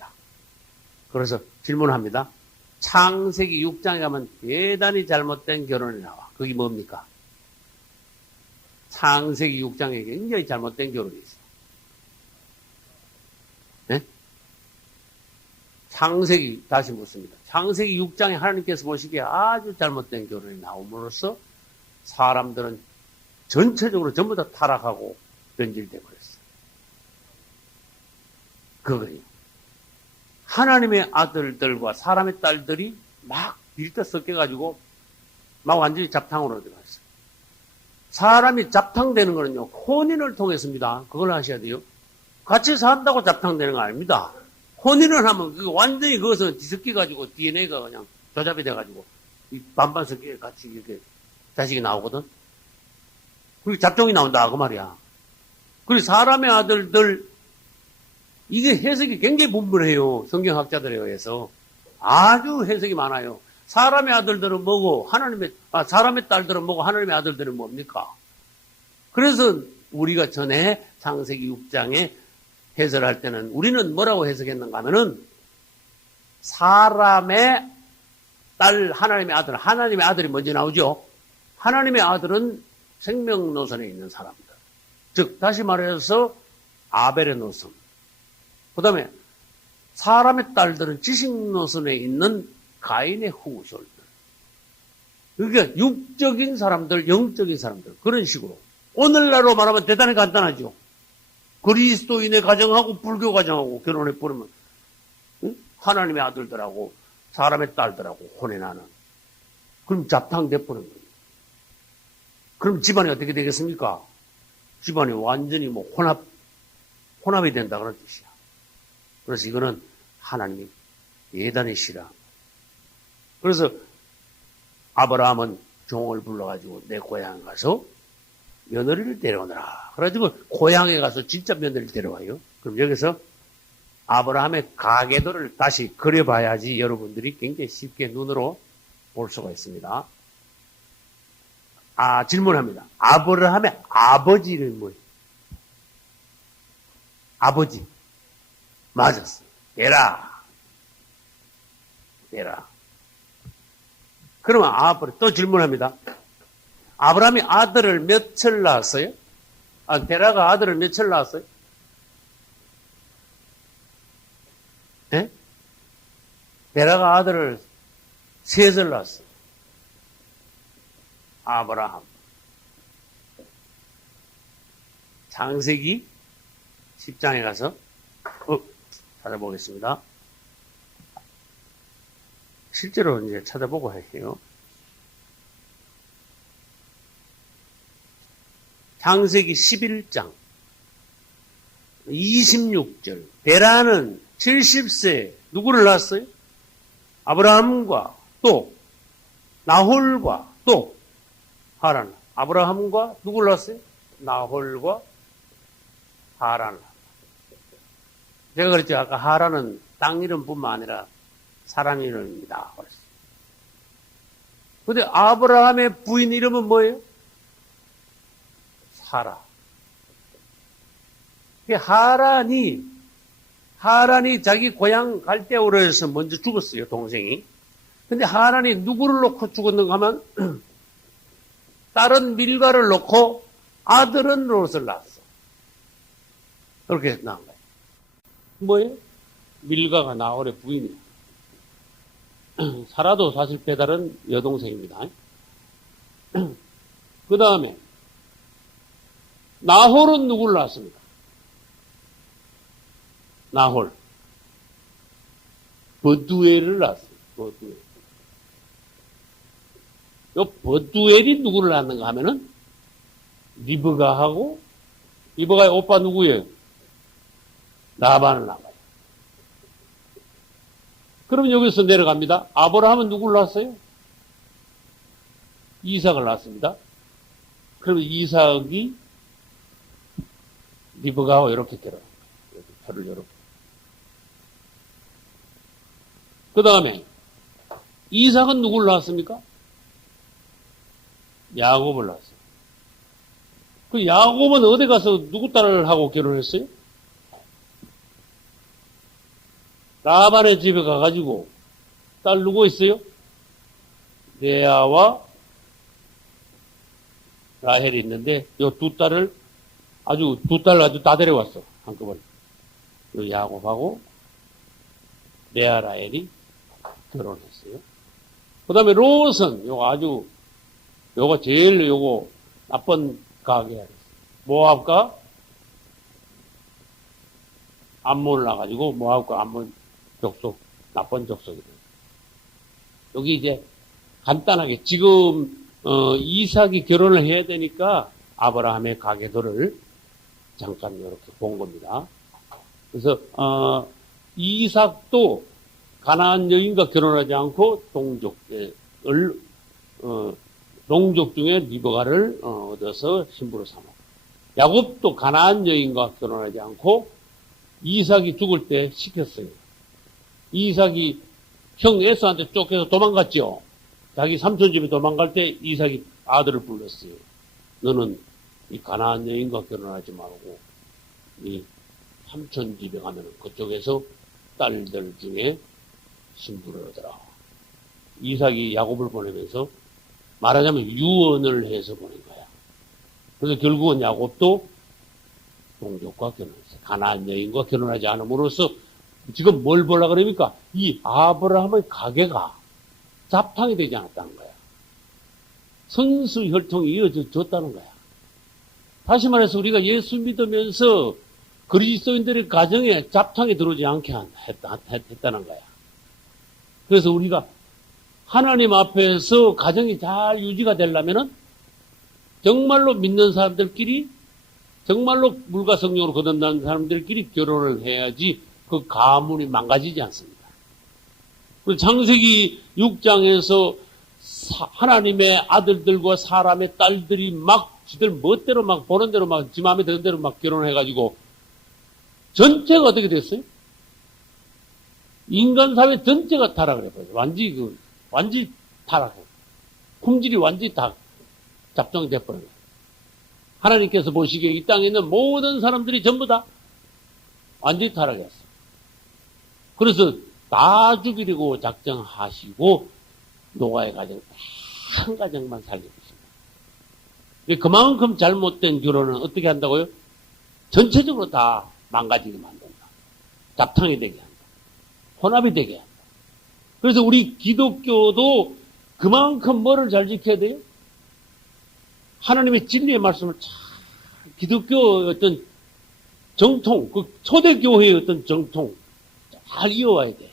그래서 질문합니다. 창세기 6장에 가면 대단히 잘못된 결혼이 나와. 그게 뭡니까? 창세기 6장에 굉장히 잘못된 결혼이 있어. 네? 창세기, 다시 묻습니다. 창세기 6장에 하나님께서 보시기에 아주 잘못된 결혼이 나옴으로써 사람들은 전체적으로 전부 다 타락하고 변질되고 그랬어요. 그거예요. 하나님의 아들들과 사람의 딸들이 막 빌터 섞여가지고 막 완전히 잡탕으로 들어갔어요. 사람이 잡탕되는 거는요, 혼인을 통해서입니다. 그걸 하셔야 돼요. 같이 산다고 잡탕되는 거 아닙니다. 혼인을 하면 완전히 그것은 뒤섞여가지고 DNA가 그냥 조잡이 돼가지고 반반 섞여 같이 이렇게 자식이 나오거든. 그리고 잡종이 나온다 그 말이야. 그리고 사람의 아들들 이게 해석이 굉장히 분분해요. 성경학자들에 의해서 아주 해석이 많아요. 사람의 아들들은 뭐고 사람의 딸들은 뭐고 하나님의 아들들은 뭡니까? 그래서 우리가 전에 창세기 6장에 해설할 때는 우리는 뭐라고 해석했는가 하면은 사람의 딸, 하나님의 아들이 먼저 나오죠. 하나님의 아들은 생명 노선에 있는 사람들. 즉, 다시 말해서 아벨의 노선. 그 다음에 사람의 딸들은 지식 노선에 있는 가인의 후손들. 그러니까 육적인 사람들, 영적인 사람들. 그런 식으로. 오늘날로 말하면 대단히 간단하죠. 그리스도인의 가정하고 불교 가정하고 결혼해버리면 하나님의 아들들하고 사람의 딸들하고 혼인하는. 그럼 잡탕돼버리는 거예요. 그럼 집안이 어떻게 되겠습니까? 집안이 완전히 혼합이 된다 그런 뜻이야. 그래서 이거는 하나님이 대단히 싫어. 그래서 아브라함은 종을 불러가지고 내 고향에 가서 며느리를 데려오너라. 그래가지고 고향에 가서 진짜 며느리를 데려와요. 그럼 여기서 아브라함의 가계도를 다시 그려봐야지 여러분들이 굉장히 쉽게 눈으로 볼 수가 있습니다. 질문합니다. 아브라함의 아버지는 뭐예요? 아버지. 맞았어. 데라. 그러면 또 질문합니다. 아브라함이 아들을 몇을 낳았어요? 데라가 아들을 몇을 낳았어요? 예? 데라가 아들을 셋을 낳았어요. 아브라함. 창세기 10장에 가서 찾아보겠습니다. 실제로 이제 찾아보고 해요. 창세기 11장 26절. 데라는 70세에 누구를 낳았어요? 아브라함과 또 나홀과 또 하란. 아브라함과 누구를 낳았어요? 나홀과 하란을. 제가 그랬죠. 아까 하란은 땅 이름뿐만 아니라 사람 이름입니다. 그랬어요. 근데 아브라함의 부인 이름은 뭐예요? 사라. 하란이 자기 고향 갈대우르에서 먼저 죽었어요, 동생이. 근데 하란이 누구를 놓고 죽었는가 하면 딸은 밀가를 놓고 아들은 롯을 낳았어. 그렇게 낳은 거예요. 뭐예요? 밀가가 나홀의 부인이에요. 사라도 사실 배달은 여동생입니다. 그 다음에 나홀은 누구를 낳았습니까? 나홀. 버두엘을 낳았어요. 버두엘. 요 버두엘이 누구를 낳았는가 하면은 리브가하고, 리브가의 오빠 누구예요? 라반을 낳아요. 그럼 여기서 내려갑니다. 아브라함은 누구를 낳았어요? 이삭을 낳았습니다. 그럼 이삭이 리브가하고 이렇게 결혼합니다. 이렇게 혀를 이렇게. 그 다음에 이삭은 누구를 낳았습니까? 야곱을 낳았어요. 그 야곱은 어디 가서 누구 딸을 하고 결혼했어요? 라반의 집에 가가지고 딸 누구 있어요? 레아와 라헬이 있는데 이 두 딸을 두 딸을 아주 다 데려왔어. 한꺼번에. 요 야곱하고 레아 라헬이 결혼했어요. 그 다음에 롯은 요거 제일 나쁜 가게. 모압과 암몬을 낳아가지고 모압과 암몬 족속, 나쁜 족속이 돼요. 여기 이제 간단하게 지금 이삭이 결혼을 해야 되니까 아브라함의 가계도를 잠깐 이렇게 본 겁니다. 그래서 이삭도 가나안 여인과 결혼하지 않고 동족 중에 리브가를 얻어서 신부로 삼았고, 야곱도 가나안 여인과 결혼하지 않고 이삭이 죽을 때 시켰어요. 이삭이 형 에서한테 쫓겨서 도망갔죠. 자기 삼촌 집에 도망갈 때 이삭이 아들을 불렀어요. 너는 이 가나안 여인과 결혼하지 말고 이 삼촌 집에 가면 그쪽에서 딸들 중에 신부를 얻어라. 이삭이 야곱을 보내면서 말하자면 유언을 해서 보낸 거야. 그래서 결국은 야곱도 동족과 결혼했어요. 가나안 여인과 결혼하지 않음으로써 지금 뭘 보려고 그럽니까? 이 아브라함의 가계가 잡탕이 되지 않았다는 거야. 선수 혈통이 이어졌다는 거야. 다시 말해서 우리가 예수 믿으면서 그리스도인들의 가정에 잡탕이 들어오지 않게 했다는 거야. 그래서 우리가 하나님 앞에서 가정이 잘 유지가 되려면은 정말로 믿는 사람들끼리, 정말로 물과 성령으로 거듭난 사람들끼리 결혼을 해야지 그 가문이 망가지지 않습니다. 창세기 6장에서 하나님의 아들들과 사람의 딸들이 막 지들 멋대로 막 보는 대로 막 지 마음에 드는 대로 막 결혼해가지고 전체가 어떻게 됐어요? 인간 사회 전체가 타락을 해버려요. 완전히 타락해요. 품질이 완전히 다 잡종이 돼버려요. 하나님께서 보시기에 이 땅에 있는 모든 사람들이 전부 다 완전히 타락했어요. 그래서 다 죽이려고 작정하시고 노아의 가정 한 가정만 살게 됐습니다. 그만큼 잘못된 결혼은 어떻게 한다고요? 전체적으로 다 망가지게 만든다. 잡탕이 되게 한다. 혼합이 되게 한다. 그래서 우리 기독교도 그만큼 뭐를 잘 지켜야 돼요? 하나님의 진리의 말씀을 잘, 기독교 어떤 정통, 그 초대교회의 어떤 정통, 잘 이어와야 돼.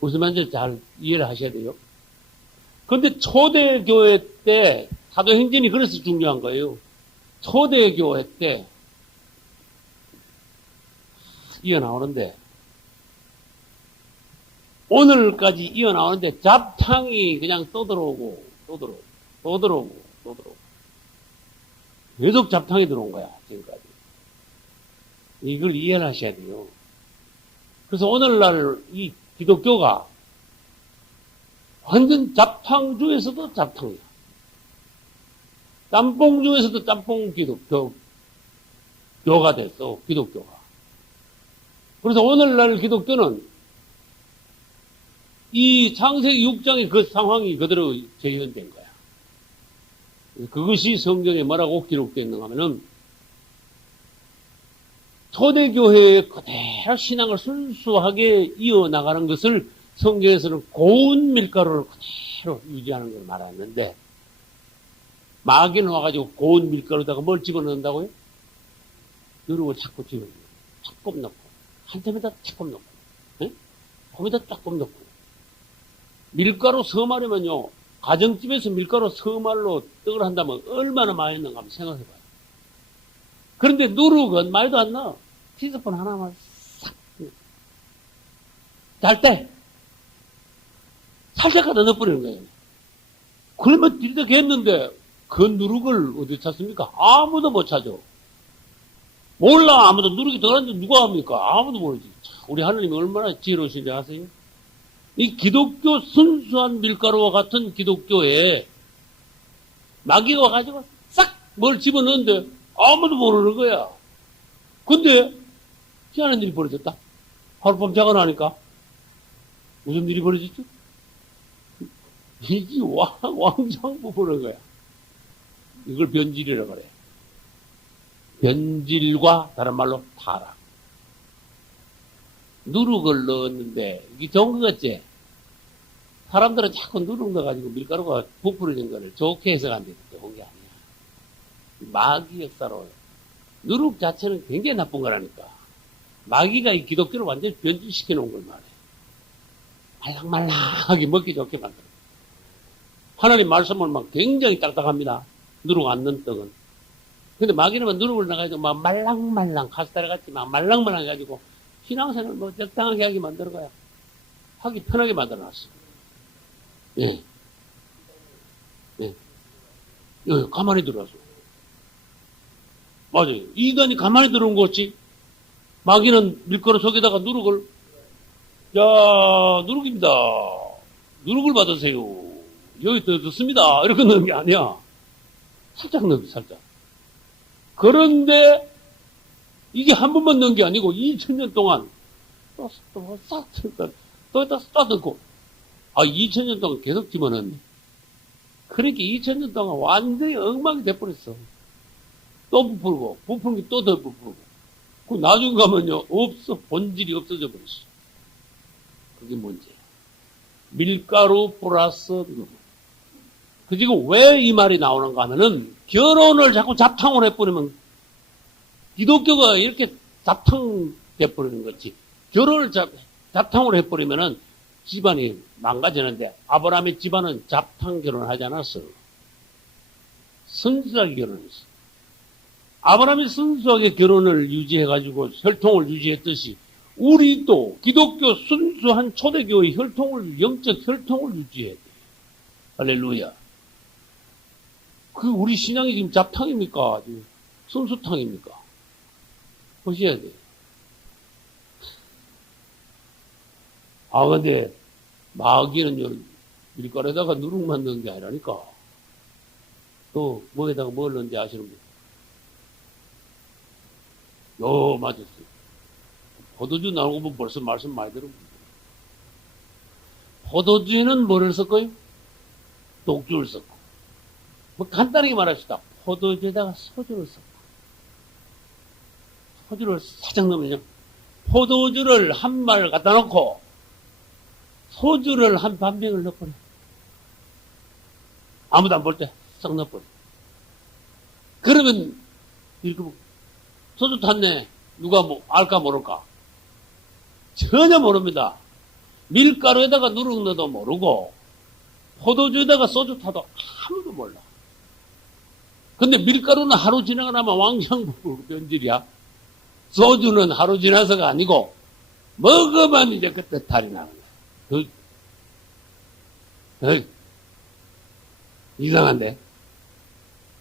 무슨 말인지 잘 이해를 하셔야 돼요. 그런데 초대교회 때, 사도행전이 그래서 중요한 거예요. 초대교회 때, 이어나오는데, 오늘까지 이어나오는데, 잡탕이 그냥 또 들어오고, 또 들어오고, 또 들어오고, 또 들어오고. 계속 잡탕이 들어온 거야, 지금까지. 이걸 이해를 하셔야 돼요. 그래서 오늘날 이 기독교가 완전 잡탕주에서도 잡탕이야. 짬뽕주에서도 짬뽕 기독교가 됐어, 기독교가. 그래서 오늘날 기독교는 이 창세기 6장의 그 상황이 그대로 재현된 거야. 그것이 성경에 뭐라고 기록되어 있는가 하면은 초대교회의 그대로 신앙을 순수하게 이어나가는 것을 성경에서는 고운 밀가루를 그대로 유지하는 걸 말하는데, 마귀는 와가지고 고운 밀가루에다가 뭘 집어넣는다고요? 누룩을 자꾸 집어넣고, 조금 넣고, 한 템에다 조금 넣고, 거기다 조금 넣고. 밀가루 서말이면요, 가정집에서 밀가루 서말로 떡을 한다면 얼마나 많이 넣는가 한번 생각해봐요. 그런데 누룩은 말도 안 나. 티스푼 하나만 싹. 잘 때, 살짝 갖다 넣어버리는 거예요. 그러면 딜덕 했는데, 그 누룩을 어디 찾습니까? 아무도 못 찾아. 몰라. 아무도 누룩이 들어갔는데 누가 합니까? 아무도 모르지. 우리 하나님이 얼마나 지혜로우신지 아세요? 이 기독교 순수한 밀가루와 같은 기독교에 마귀가 와가지고 싹 뭘 집어넣는데 아무도 모르는 거야. 근데 희한한 일이 벌어졌다. 하룻밤 자고 나니까 무슨 일이 벌어졌죠? 이게 왕창 보는 거야. 이걸 변질이라고 그래. 변질과 다른 말로 타락. 누룩을 넣었는데 이게 좋은 거 같지? 사람들은 자꾸 누룩 넣어가지고 밀가루가 부풀어진 거를 좋게 해석하는데 좋은 게 아니야. 마귀 역사로 누룩 자체는 굉장히 나쁜 거라니까. 마귀가 이 기독교를 완전히 변질시켜 놓은 걸 말해. 말랑말랑하게 먹기 좋게 만들어. 하나님 말씀은 막 굉장히 딱딱합니다. 누룩 안 넣은 떡은. 근데 마귀는 막 누룩을 넣어가지고 막 말랑말랑 카스테라 같이 막 말랑말랑 해가지고 신앙생활을 뭐 적당하게 하게 만드는 거야. 하기 편하게 만들어 놨어. 예. 예. 예, 가만히 들어왔어. 맞아요. 인간이 가만히 들어온 거지. 마귀는 밀가루 속에다가 누룩을, 야, 누룩입니다. 누룩을 받으세요. 여기 더 넣습니다. 이렇게 넣는 게 아니야. 살짝 넣어, 살짝. 그런데, 이게 한 번만 넣은 게 아니고, 2000년 동안, 또 싹, 또 싹 넣고, 2000년 동안 계속 집어넣네. 그러니까 2000년 동안 완전히 엉망이 돼버렸어. 또 부풀고, 부풀은 게 또 더 부풀고. 그 나중 가면요, 없어. 본질이 없어져 버렸어. 그게 문제야. 밀가루 플러스 누룩. 그리고 왜 이 말이 나오는가 하면은, 결혼을 자꾸 잡탕으로 해버리면, 기독교가 이렇게 잡탕 돼버리는 거지. 결혼을 잡탕으로 해버리면은, 집안이 망가지는데, 아브라함의 집안은 잡탕 결혼을 하지 않았어. 순수하게 결혼했어. 아브라함이 순수하게 결혼을 유지해가지고 혈통을 유지했듯이 우리도 기독교 순수한 초대교의 혈통을, 영적 혈통을 유지해야 돼. 할렐루야. 그 우리 신앙이 지금 잡탕입니까? 순수탕입니까? 보셔야 돼. 근데 마귀는요, 밀가루에다가 누룩만 넣은 게 아니라니까. 또 뭐에다가 뭘 넣는지 아시는 분? 맞았어요. 포도주 나오고 보면 벌써 말씀 많이 들어봅니다. 포도주에는 뭐를 섞어요? 독주를 섞고. 뭐 간단하게 말합시다. 포도주에다가 소주를 섞어. 소주를 살짝 넣으면요. 포도주를 한 말 갖다 놓고 소주를 한 반병을 넣어버려. 아무도 안 볼 때 썩 넣어버려. 그러면 이렇게 소주 탔네. 누가 뭐 알까 모를까? 전혀 모릅니다. 밀가루에다가 누룩 넣어도 모르고 포도주에다가 소주 타도 아무도 몰라. 근데 밀가루는 하루 지나고 나면 왕창 변질이야. 소주는 하루 지나서가 아니고 먹으면 이제 그때 탈이 나는 거야. 이상한데.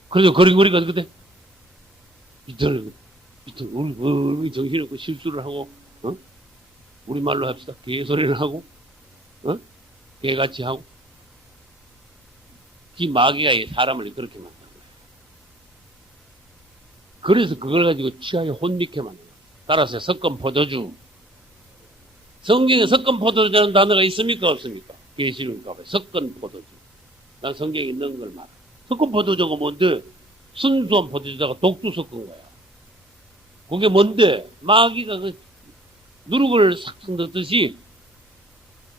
그래서 거리거리가 그때 이틀 우리 정신없고 실수를 하고, 우리말로 합시다. 개소리를 하고, 개같이 하고. 이 마귀가 사람을 그렇게 만든 거예요. 그래서 그걸 가지고 취하여 혼미케 만든 거예요. 따라서 섞은 포도주. 성경에 섞은 포도주라는 단어가 있습니까? 없습니까? 계시록인가 봐요. 섞은 포도주. 난 성경에 있는 걸 말해. 섞은 포도주가 뭔데? 순수한 포도주에다가 독주 섞은 거야. 그게 뭔데? 마귀가 그 누룩을 싹싹 넣듯이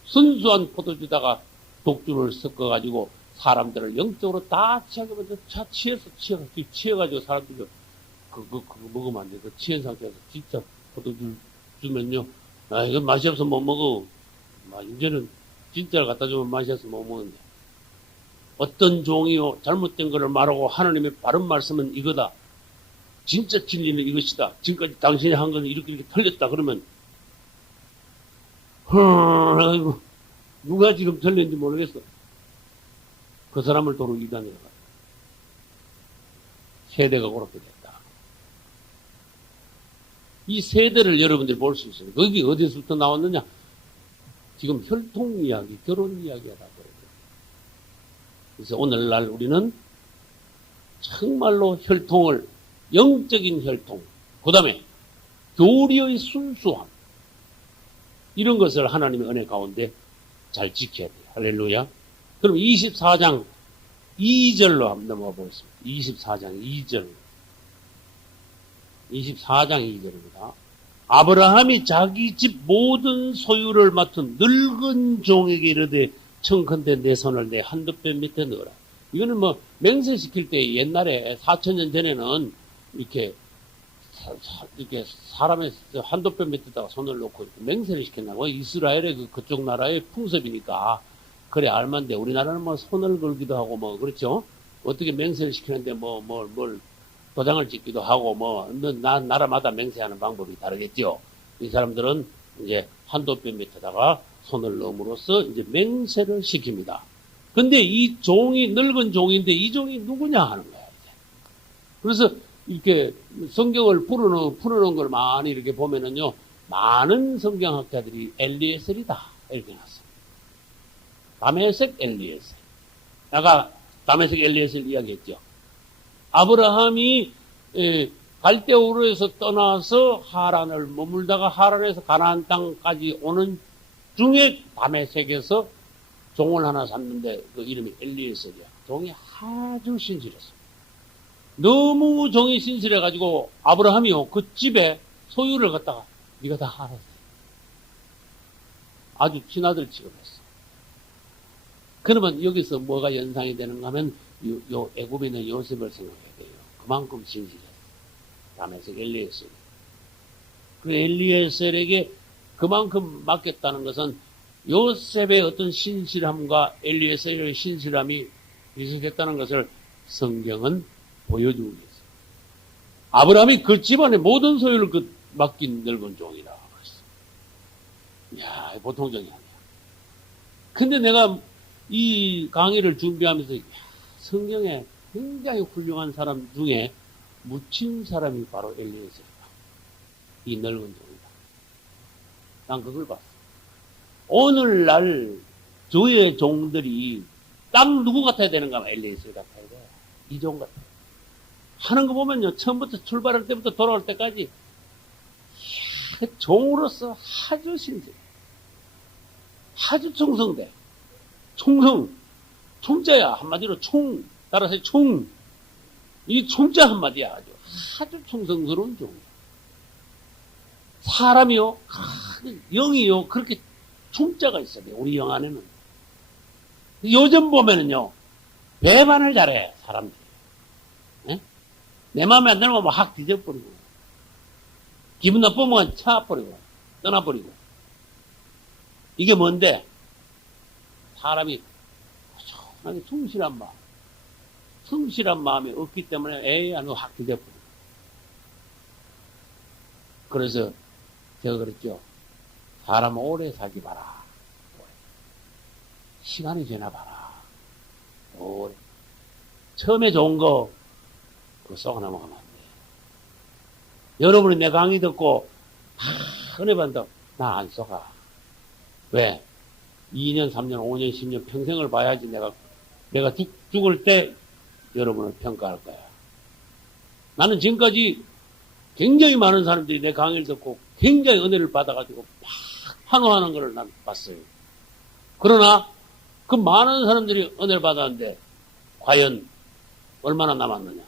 순수한 포도주에다가 독주를 섞어가지고 사람들을 영적으로 다 취하게 만들어. 취해가지고 사람들이 그거 먹으면 안 돼. 그 취한 상태에서 진짜 포도주 주면요. 아, 이건 맛이 없어 못 먹어. 이제는 진짜를 갖다 주면 맛이 없어 못 먹는데. 어떤 종이요, 잘못된 것을 말하고 하나님의 바른 말씀은 이거다. 진짜 진리는 이것이다. 지금까지 당신이 한 것은 이렇게 틀렸다. 그러면, 아이고, 누가 지금 틀렸는지 모르겠어. 그 사람을 도로 이단이라고. 세대가 그렇게 됐다. 이 세대를 여러분들이 볼 수 있어요. 거기 어디서부터 나왔느냐? 지금 혈통 이야기, 결혼 이야기하다. 그래서 오늘날 우리는 정말로 혈통을, 영적인 혈통, 그 다음에 교리의 순수함, 이런 것을 하나님의 은혜 가운데 잘 지켜야 돼요. 할렐루야. 그럼 24장 2절로 한번 넘어가 보겠습니다. 24장 2절. 24장 2절입니다. 아브라함이 자기 집 모든 소유를 맡은 늙은 종에게 이르되 청컨대 내 손을 내 한돛배 밑에 넣어라. 이거는 뭐 맹세시킬 때 옛날에 4,000년 전에는 이렇게 사람의 한돛배 밑에다가 손을 놓고 맹세를 시켰나고. 이스라엘의 그쪽 나라의 풍습이니까 그래 알만데 우리나라는 뭐 손을 걸기도 하고 뭐 그렇죠. 어떻게 맹세를 시키는데 뭘 도장을 찍기도 하고 나라마다 맹세하는 방법이 다르겠죠. 이 사람들은 이제 한돛배 밑에다가 손을 넣음으로써 이제 맹세를 시킵니다. 근데 이 종이 늙은 종인데 이 종이 누구냐 하는 거야. 이제. 그래서 이렇게 성경을 풀어놓은 걸 많이 이렇게 보면은요, 많은 성경학자들이 엘리에셀이다 이렇게 놨어요. 다메섹 엘리에셀. 아까 다메섹 엘리에셀 이야기했죠. 아브라함이 갈대우르에서 떠나서 하란을 머물다가 하란에서 가나안 땅까지 오는 중에 다메섹에서 종을 하나 샀는데 그 이름이 엘리에셀이야. 종이 아주 신실했어. 너무 종이 신실해가지고 아브라함이요 그 집에 소유를 갖다가 네가 다 알았어. 아주 친아들 취급했어. 그러면 여기서 뭐가 연상이 되는가 하면 요 애굽에 있는 요셉을 생각해야 돼요. 그만큼 신실했어. 다메섹 엘리에셀. 그 엘리에셀에게 그만큼 맡겼다는 것은 요셉의 어떤 신실함과 엘리에셀의 신실함이 비슷했다는 것을 성경은 보여주고 있어요. 아브라함이 그 집안의 모든 소유를 맡긴 늙은 종이라 그랬어. 이야, 보통적이 아니야. 근데 내가 이 강의를 준비하면서 성경에 굉장히 훌륭한 사람 중에 묻힌 사람이 바로 엘리에셀이다. 이 늙은 종이다. 난 그걸 봤어. 오늘날 주의 종들이 딱 누구 같아야 되는가 하면 엘리에셀 같아야 돼. 이 종 같아. 하는 거 보면요. 처음부터 출발할 때부터 돌아올 때까지 종으로서 아주 신세. 아주 충성돼. 총자야. 한마디로 따라서 총. 이 총자 한마디야. 아주 충성스러운 종이야. 사람이요, 영이요, 그렇게 총자가 있어야 돼, 우리 영 안에는. 요즘 보면은요, 배반을 잘해, 사람들이. 예? 내 마음에 안 들면 확 뒤져버리고, 기분 나쁘면 차버리고, 떠나버리고. 이게 뭔데? 사람이 성실한 마음이 없기 때문에 에이 하고 확 뒤져버리고. 그래서 제가 그랬죠. 사람 오래 살기 봐라. 시간이 지나봐라. 오래. 처음에 좋은 거 그거 썩어 넘어가면 안 돼. 여러분이 내 강의 듣고 은혜 받는다. 나 안 썩어. 왜? 2년, 3년, 5년, 10년 평생을 봐야지 내가 죽을 때 여러분을 평가할 거야. 나는 지금까지 굉장히 많은 사람들이 내 강의를 듣고 굉장히 은혜를 받아가지고 막 환호하는 걸 난 봤어요. 그러나 그 많은 사람들이 은혜를 받았는데 과연 얼마나 남았느냐?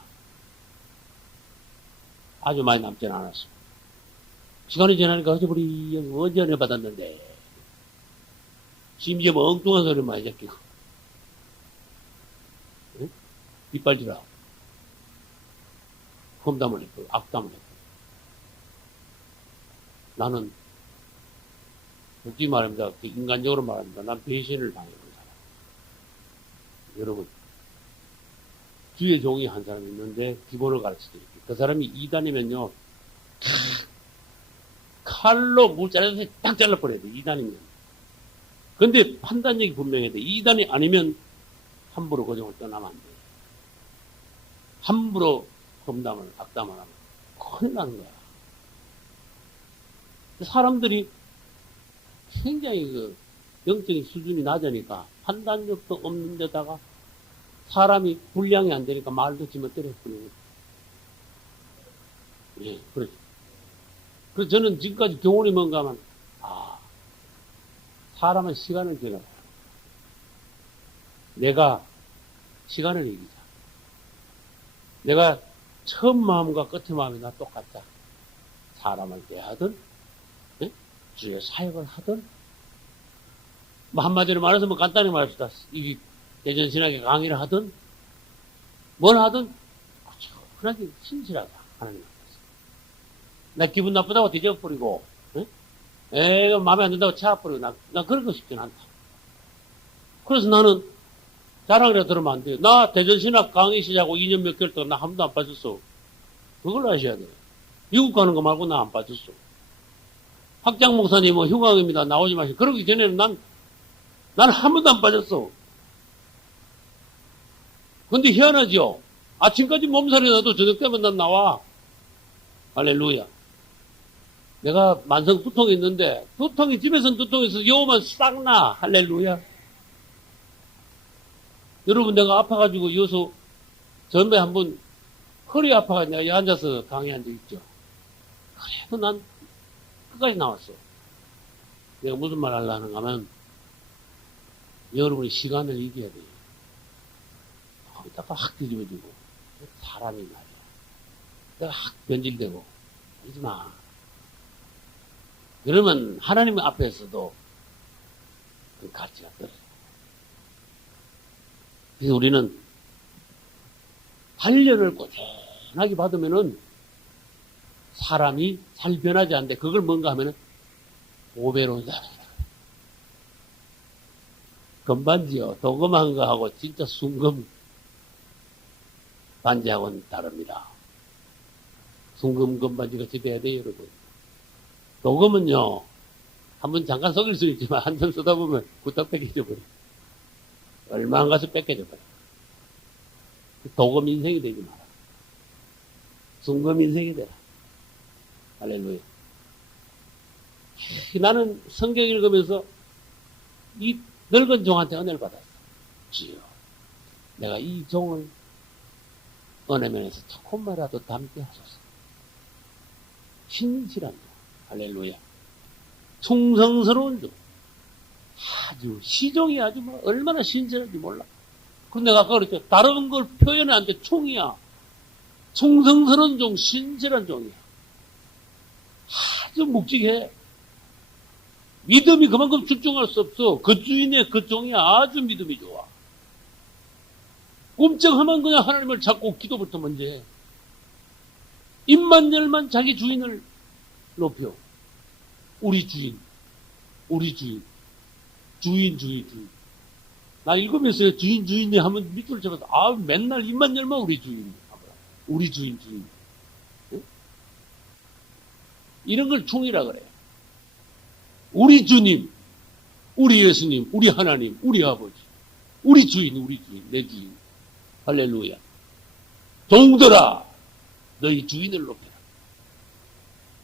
아주 많이 남지는 않았어. 시간이 지나니까 언제 은혜 받았는데 심지어 뭐 엉뚱한 소리 많이 잡히고 응? 이빨질하고 험담을 했고 악담을 했고 나는 솔직히 말합니다. 인간적으로 말합니다. 난 배신을 당해본 사람. 여러분 주의 종이 한 사람이 있는데 기본을 가르쳐드릴게요. 그 사람이 이단이면요 칼로 물자르듯이 딱 잘라버려야 돼. 이단이면. 근데 판단력이 분명해야 돼. 이단이 아니면 함부로 거정을 떠나면 안 돼. 함부로 험담을 악담을 하면 큰일 나는 거야. 사람들이 굉장히 그 영적인 수준이 낮으니까 판단력도 없는 데다가 사람이 분량이 안 되니까 말도 지멋대로 예, 그렇죠. 그래서 저는 지금까지 교훈이 뭔가 하면, 사람은 시간을 지나가. 내가 시간을 이기자. 내가 처음 마음과 끝의 마음이 나 똑같다. 사람을 대하든, 예? 주의 사역을 하든, 뭐 한마디로 말해서 뭐 간단히 말합시다. 이 대전신학의 강의를 하든, 뭘 하든, 그렇게 신실하다. 하나님 앞에서. 나 기분 나쁘다고 뒤져버리고, 에이, 마음에 안 든다고 차버리고, 나 그런 거 싶진 않다. 그래서 나는 자랑이라 들으면 안 돼요. 나 대전신학 강의 시작하고 2년 몇 개월 동안 나 한 번도 안 빠졌어. 그걸 아셔야 돼요. 미국 가는 거 말고 나 안 빠졌어. 학장 목사님 뭐 휴강입니다. 나오지 마시고. 그러기 전에는 나는 한 번도 안 빠졌어. 근데 희한하죠? 아침까지 몸살이 나도 저녁 때면 난 나와. 할렐루야. 내가 만성 두통이 있는데, 두통이 집에서는 두통이 있어서 요만 싹 나. 할렐루야. 여러분, 내가 아파가지고 여기서 전에 한번 허리 아파가지고 내가 앉아서 강의한 적 있죠. 그래도 난 끝까지 나왔어. 내가 무슨 말 하려는가 하면, 여러분이 시간을 이겨야 돼요. 거기다가 확 뒤집어지고, 사람이 말이야. 내가 확 변질되고, 하지 마. 그러면 하나님 앞에서도 그 가치가 떨어져. 그래서 우리는 단련을 꾸준하게 받으면은 사람이 잘 변하지 않는데 그걸 뭔가 하면은 보배로운 사람이다. 금반지요. 도금한 거하고 진짜 순금 반지하고는 다릅니다. 순금 금반지가 집에야 돼요, 여러분. 도금은요, 한번 잠깐 속일 수 있지만, 한참 쓰다 보면 부탁 뺏겨져 버려. 얼마 안 가서 뺏겨져 버려. 도금 인생이 되지 마라. 순금 인생이 되라. 할렐루야. 나는 성경 읽으면서 이 늙은 종한테 은혜를 받았어. 주여, 내가 이 종을 은혜면에서 조금만이라도 담게 하소서. 신실한 종. 할렐루야. 충성스러운 종. 아주, 시종이 아주 얼마나 신실한지 몰라. 근데 내가 아까 그랬죠. 다른 걸 표현하는데 총이야. 충성스러운 종, 신실한 종이야. 아주 묵직해. 믿음이 그만큼 출중할 수 없어. 그 주인의 그 종이 아주 믿음이 좋아. 꼼짝하면 그냥 하나님을 찾고 기도부터 먼저 해. 입만 열만 자기 주인을 높여. 우리 주인, 우리 주인, 주인. 나 읽으면서 주인이 하면 밑줄 쳐서 맨날 입만 열면 우리 주인. 우리 주인. 응? 이런 걸 충이라 그래요. 우리 주님, 우리 예수님, 우리 하나님, 우리 아버지, 우리 주인, 내 주인. 할렐루야. 종들아, 너희 주인을 높여라.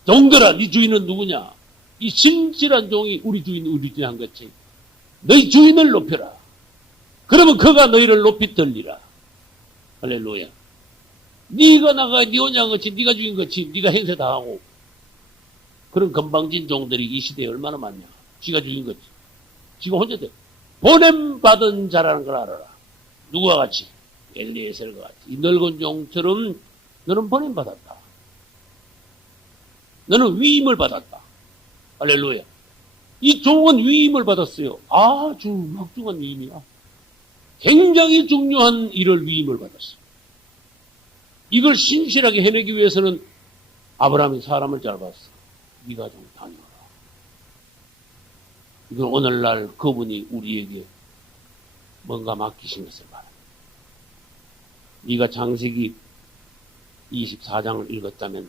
종들아, 네 주인은 누구냐? 이 신실한 종이 우리 주인 한 것이 너희 주인을 높여라. 그러면 그가 너희를 높이 들리라. 할렐루야. 네가 나가 네 혼자 한 것이 네가 주인 것이 네가 행세 다 하고 그런 건방진 종들이 이 시대에 얼마나 많냐. 지가 주인 것이 지가 혼자 돼. 보냄받은 자라는 걸 알아라. 누구와 같이? 엘리에셀과 같이. 이 늙은 종처럼 너는 보냄받았다. 너는 위임을 받았다. 할렐루야. 이 종은 위임을 받았어요. 아주 막중한 위임이야. 굉장히 중요한 일을 위임을 받았어. 이걸 신실하게 해내기 위해서는 아브라함이 사람을 잘 봤어. 네가 좀 다녀라. 이건 오늘날 그분이 우리에게 뭔가 맡기신 것을 말합니다. 네가 창세기 24장을 읽었다면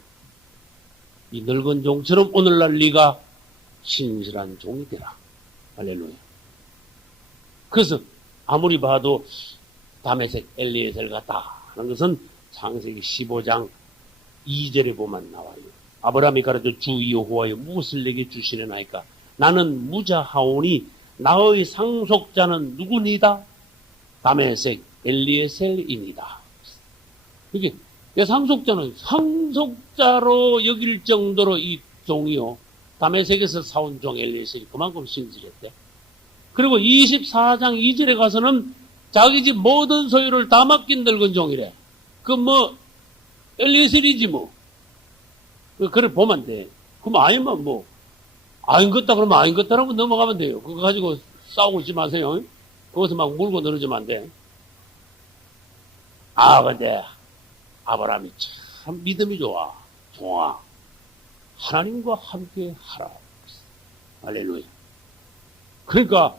이 늙은 종처럼 오늘날 네가 신실한 종이 되라. 할렐루야. 그래서 아무리 봐도 다메섹 엘리에셀 같다 하는 것은 창세기 15장 2절에 보면 나와요. 아브라함이 가르쳐 주 여호와여 무엇을 내게 주시려나이까? 나는 무자하오니 나의 상속자는 누구니다? 다메섹 엘리에셀이니다. 이게 상속자로 여길 정도로 이 종이요. 다메섹에서 사온 종 엘리에셀이 그만큼 신실했대. 그리고 24장 2절에 가서는 자기 집 모든 소유를 다 맡긴 늙은 종이래. 엘리에셀이지 뭐. 그래 보면 돼. 그럼 아니면 아닌 것다 그러면 아닌 것다라고 넘어가면 돼요. 그거 가지고 싸우고 있지 마세요. 거기서 막 물고 늘어지면 안 돼. 근데 아브라함이 참 믿음이 좋아. 종아. 하나님과 함께 하라. 할렐루야. 그러니까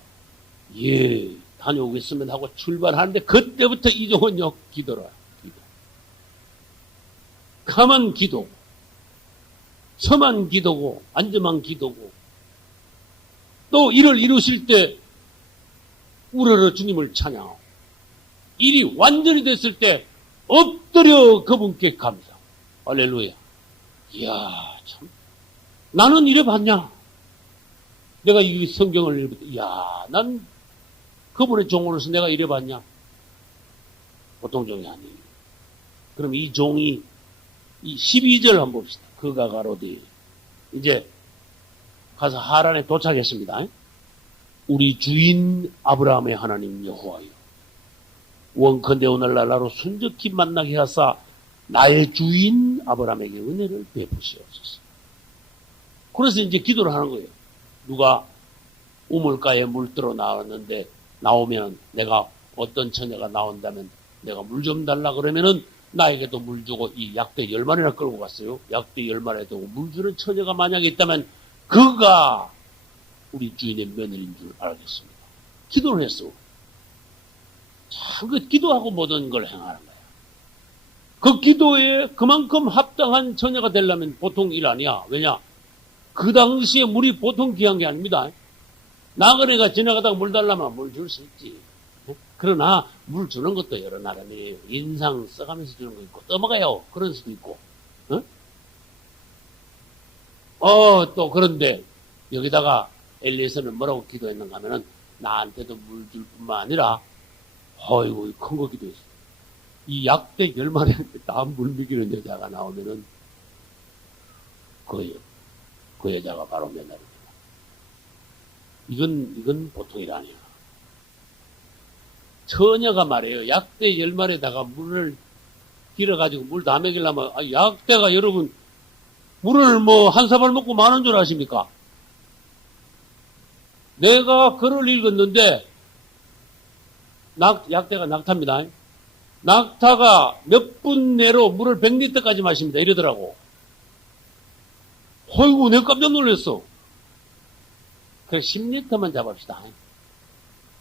다녀오겠으면 하고 출발하는데 그때부터 이 종은요 기도라. 기도. 가만 기도. 서만 기도고 앉아만 기도고 또 일을 이루실 때 우러러 주님을 찬양하고 일이 완전히 됐을 때 엎드려 그분께 감사. 할렐루야. 이야 참 나는 이래 봤냐. 내가 이 성경을 읽을 때 난 그분의 종으로서 내가 이래 봤냐. 보통 종이 아니에요. 그럼 이 종이 이 12절 한번 봅시다. 그가 가로되 이제 가서 하란에 도착했습니다. 우리 주인 아브라함의 하나님 여호와여 원컨대 오늘날 나로 순적히 만나게 하사 나의 주인 아브라함에게 은혜를 베푸시옵소서. 그래서 이제 기도를 하는 거예요. 누가 우물가에 물들어 나왔는데 나오면 내가 어떤 처녀가 나온다면 내가 물 좀 달라 그러면은 나에게도 물 주고 이 약대 10마리나 끌고 갔어요. 약대 10마리에 두고 물 주는 처녀가 만약에 있다면 그가 우리 주인의 며느리인 줄 알겠습니다. 기도를 했어. 참, 기도하고 모든 걸 행하는 거야. 그 기도에 그만큼 합당한 처녀가 되려면 보통 일 아니야. 왜냐? 그 당시에 물이 보통 귀한 게 아닙니다. 나그네가 지나가다가 물 달라면 물 줄 수 있지. 그러나 물 주는 것도 여러 나름이에요. 인상 써가면서 주는 거 있고 떠먹어요. 그런 수도 있고. 또 그런데 여기다가 엘리에서는 뭐라고 기도했는가 하면은 나한테도 물 줄 뿐만 아니라 어이구 큰 거 기도했어. 이 약대 10마리한테 다 물 먹이는 여자가 나오면은 그 여자가 바로 며느리입니다. 이건 보통 일 아니야. 처녀가 말이에요. 약대 10마리에다가 물을 길어가지고 물 다 먹이려면, 약대가 여러분, 물을 뭐 한 사발 먹고 많은 줄 아십니까? 내가 글을 읽었는데, 약대가 낙타입니다. 낙타가 몇 분 내로 물을 100리터까지 마십니다. 이러더라고. 어이구, 내가 깜짝 놀랐어. 그래, 10리터만 잡읍시다.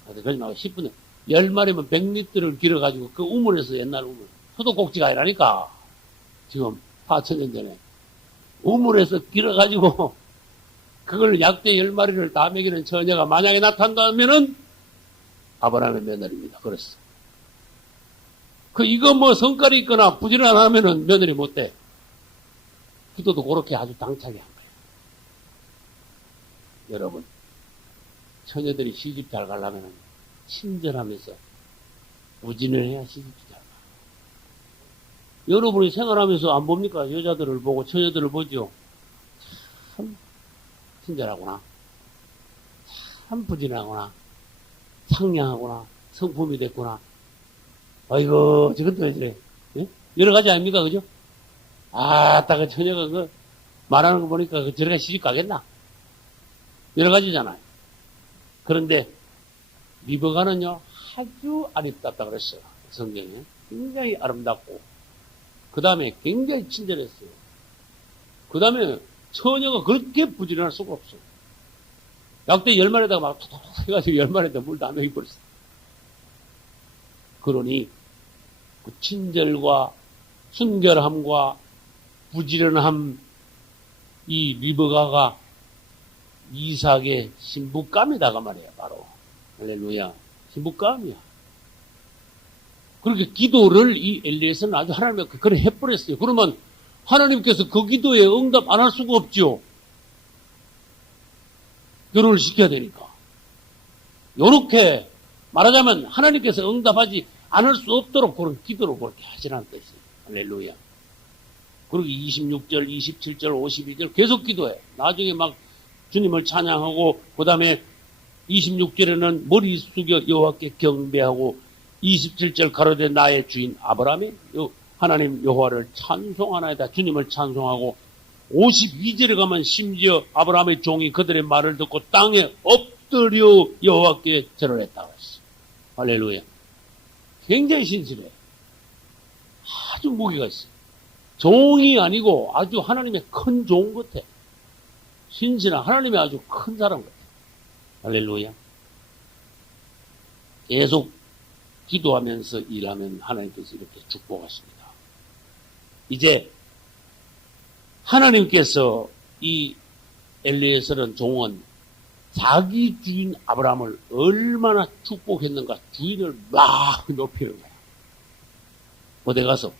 그러지 말고 10분에 10마리면 100리터를 길어가지고 그 우물에서 옛날 우물, 수도꼭지가 아니라니까. 지금 4천년 전에. 우물에서 길어가지고 그걸 약대 10마리를 다 먹이는 처녀가 만약에 나타난다면은 아브라함의 며느리입니다. 그랬어. 이거 뭐 성깔이 있거나 부지런하면은 며느리 못 돼. 기도도 그렇게 아주 당차게 한 거예요. 여러분, 처녀들이 시집 잘 가려면 친절하면서 부진을 해야 시집이 잘 가. 여러분이 생활하면서 안 봅니까? 여자들을 보고 처녀들을 보죠. 참 친절하구나. 참 부진하구나. 상냥하구나. 성품이 됐구나. 아이고, 저것도 왜 저래? 예? 여러 가지 아닙니까? 그죠? 딱 그 처녀가 말하는 거 보니까 저래가 시집 가겠나? 여러 가지잖아요. 그런데 리브가는요, 아주 아름답다 그랬어요. 성경에. 굉장히 아름답고, 그 다음에 굉장히 친절했어요. 그 다음에 처녀가 그렇게 부지런할 수가 없어요. 약대 10마리에다가 막 톡톡톡 해가지고 10마리에다 물 다 먹여버렸어요. 그러니 그 친절과 순결함과 부지런함, 이 리브가가 이삭의 신부감이다가 말이에요. 바로 할렐루야, 신부감이야. 그렇게 기도를 이 엘리에서는 아주 하나님의 그래 해버렸어요. 그러면 하나님께서 그 기도에 응답 안 할 수가 없죠. 결혼을 시켜야 되니까. 요렇게 말하자면 하나님께서 응답하지 않을 수 없도록 그런 기도를 그렇게 하시라는 뜻이에요. 할렐루야. 그리고 26절, 27절, 52절 계속 기도해. 나중에 막 주님을 찬양하고, 그 다음에 26절에는 머리 숙여 여호와께 경배하고, 27절 가로되 나의 주인 아브라함이 하나님 여호와를 찬송하나이다. 주님을 찬송하고, 52절에 가면 심지어 아브라함의 종이 그들의 말을 듣고 땅에 엎드려 여호와께 절을 했다고 했어. 할렐루야. 굉장히 신실해. 아주 무게가 있어. 종이 아니고 아주 하나님의 큰 종 같아. 신실한 하나님의 아주 큰 사람 같아. 할렐루야. 계속 기도하면서 일하면 하나님께서 이렇게 축복하십니다. 이제 하나님께서 이 엘리에셀은 종은 자기 주인 아브라함을 얼마나 축복했는가 주인을 막 높이는 거야. 어디 가서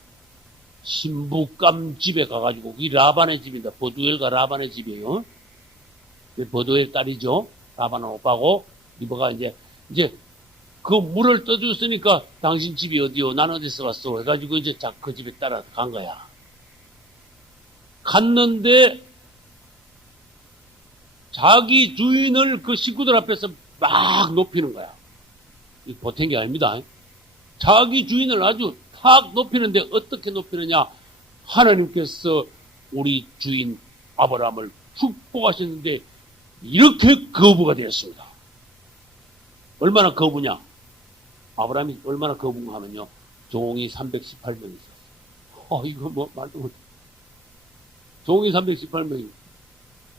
신부감 집에 가가지고, 이 라반의 집입니다. 버두엘과 라반의 집이에요. 버두엘 딸이죠. 라반은 오빠고, 리브가 이제 그 물을 떠줬으니까 당신 집이 어디요? 난 어디서 왔어? 해가지고 이제 그 집에 따라간 거야. 갔는데 자기 주인을 그 식구들 앞에서 막 높이는 거야. 이 보탠 게 아닙니다. 자기 주인을 아주 탁 높이는데 어떻게 높이느냐? 하나님께서 우리 주인 아브라함을 축복하셨는데 이렇게 거부가 되었습니다. 얼마나 거부냐? 아브라함이 얼마나 거부가 하면요, 종이 318명이 있었어요. 이거 뭐 말도 못해. 종이 318명이.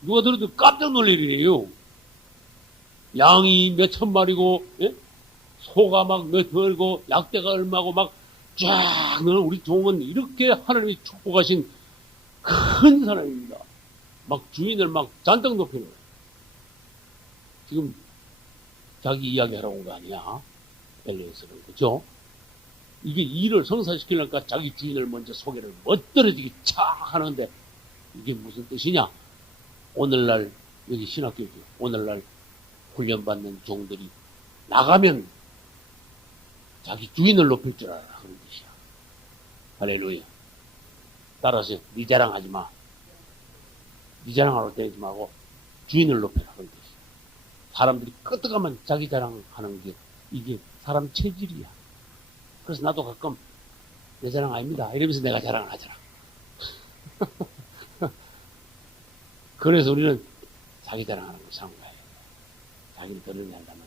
누가 들어도 깜짝 놀랄 일이에요. 양이 몇천 마리고, 예? 소가 막 몇 벌고, 약대가 얼마고 막 쫙, 우리 종은 이렇게 하나님이 축복하신 큰 사람입니다. 막 주인을 막 잔뜩 높이는 거예요. 지금 자기 이야기 하러 온 거 아니야? 엘리에셀은. 그죠? 이게 일을 성사시키려니까 자기 주인을 먼저 소개를 멋들어지게 차 하는데, 이게 무슨 뜻이냐? 오늘날, 여기 신학교죠. 오늘날 훈련받는 종들이 나가면 자기 주인을 높일 줄 알아. 그런 뜻이야. 할렐루야. 따라서 네 자랑하지 마. 네 자랑하러 다니지 말고 주인을 높여라. 그런 뜻이야. 사람들이 끄떡하면 자기 자랑하는 게 이게 사람 체질이야. 그래서 나도 가끔 내 자랑 아닙니다. 이러면서 내가 자랑을 하더라. 그래서 우리는 자기 자랑하는 걸 삼가해요. 자기를 드러낸다면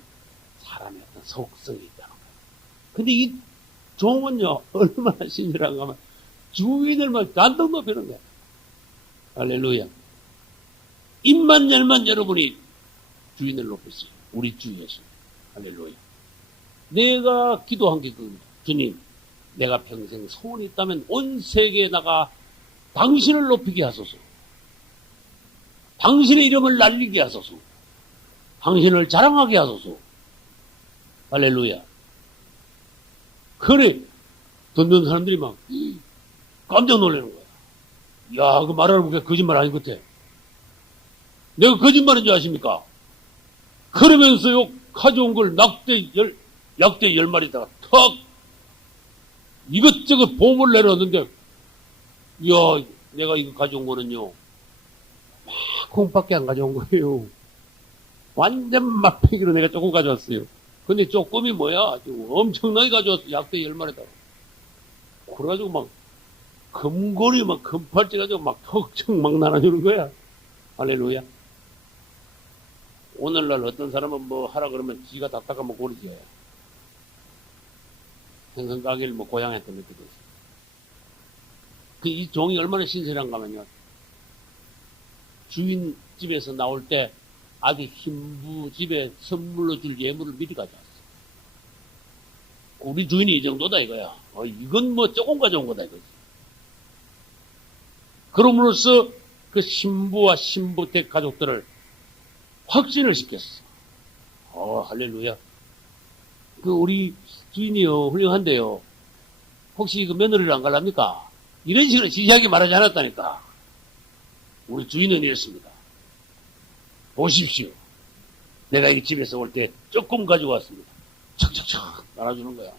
사람의 어떤 속성이 있다는 거예요. 근데 이 종은요, 얼마나 신실한가 하면 주인을만 잔뜩 높이는 거야. 할렐루야. 입만 열만 여러분이 주인을 높였어요. 우리 주 예수. 할렐루야. 내가 기도한 게 그겁니다. 주님, 내가 평생 소원이 있다면 온 세계에 나가 당신을 높이게 하소서. 당신의 이름을 날리게 하소서. 당신을 자랑하게 하소서. 할렐루야. 그래, 듣는 사람들이 막 깜짝 놀라는 거야. 야, 그 말하는 게 거짓말 아닌 것 같아. 내가 거짓말인 줄 아십니까? 그러면서요, 가져온 걸 약대 10마리다가 턱 이것저것 보물 내려놨는데, 야, 내가 이거 가져온 거는요, 콩밖에 안 가져온 거예요. 완전 맛배기로 내가 조금 가져왔어요. 근데 조금이 뭐야? 엄청나게 가져왔어. 약대 10마리다가. 그래가지고 막, 금고리 막 금팔찌 가지고 막 턱턱 막 나눠주는 거야. 할렐루야. 오늘날 어떤 사람은 뭐 하라 그러면 지가 다 닦아먹고 그러지. 생선 가게를 뭐 고향한테 맡기듯이. 이 종이 얼마나 신선한가 하면요. 주인 집에서 나올 때 아기 신부 집에 선물로 줄 예물을 미리 가져왔어. 우리 주인이 이 정도다 이거야. 이건 뭐 조금 가져온 거다 이거지. 그럼으로써 그 신부와 신부댁 가족들을 확신을 시켰어. 할렐루야. 그 우리 주인이요 훌륭한데요. 혹시 그 며느리를 안 갈랍니까? 이런 식으로 지지하게 말하지 않았다니까. 우리 주인은 이랬습니다. 보십시오. 내가 이 집에서 올 때 조금 가지고 왔습니다. 척척척 나눠주는 거야.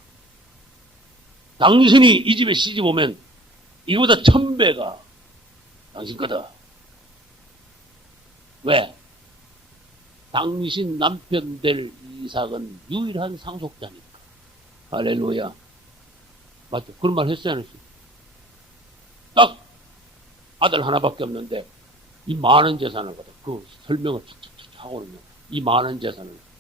당신이 이 집에 시집 오면 이거보다 1000배가 당신 거다. 왜? 당신 남편 될 이삭은 유일한 상속자니까. 할렐루야. 맞죠? 그런 말 했어요, 안 했어요? 딱 아들 하나밖에 없는데 이 많은 재산을 갖다 그 설명을 탁탁탁 하고는요. 이 많은 재산을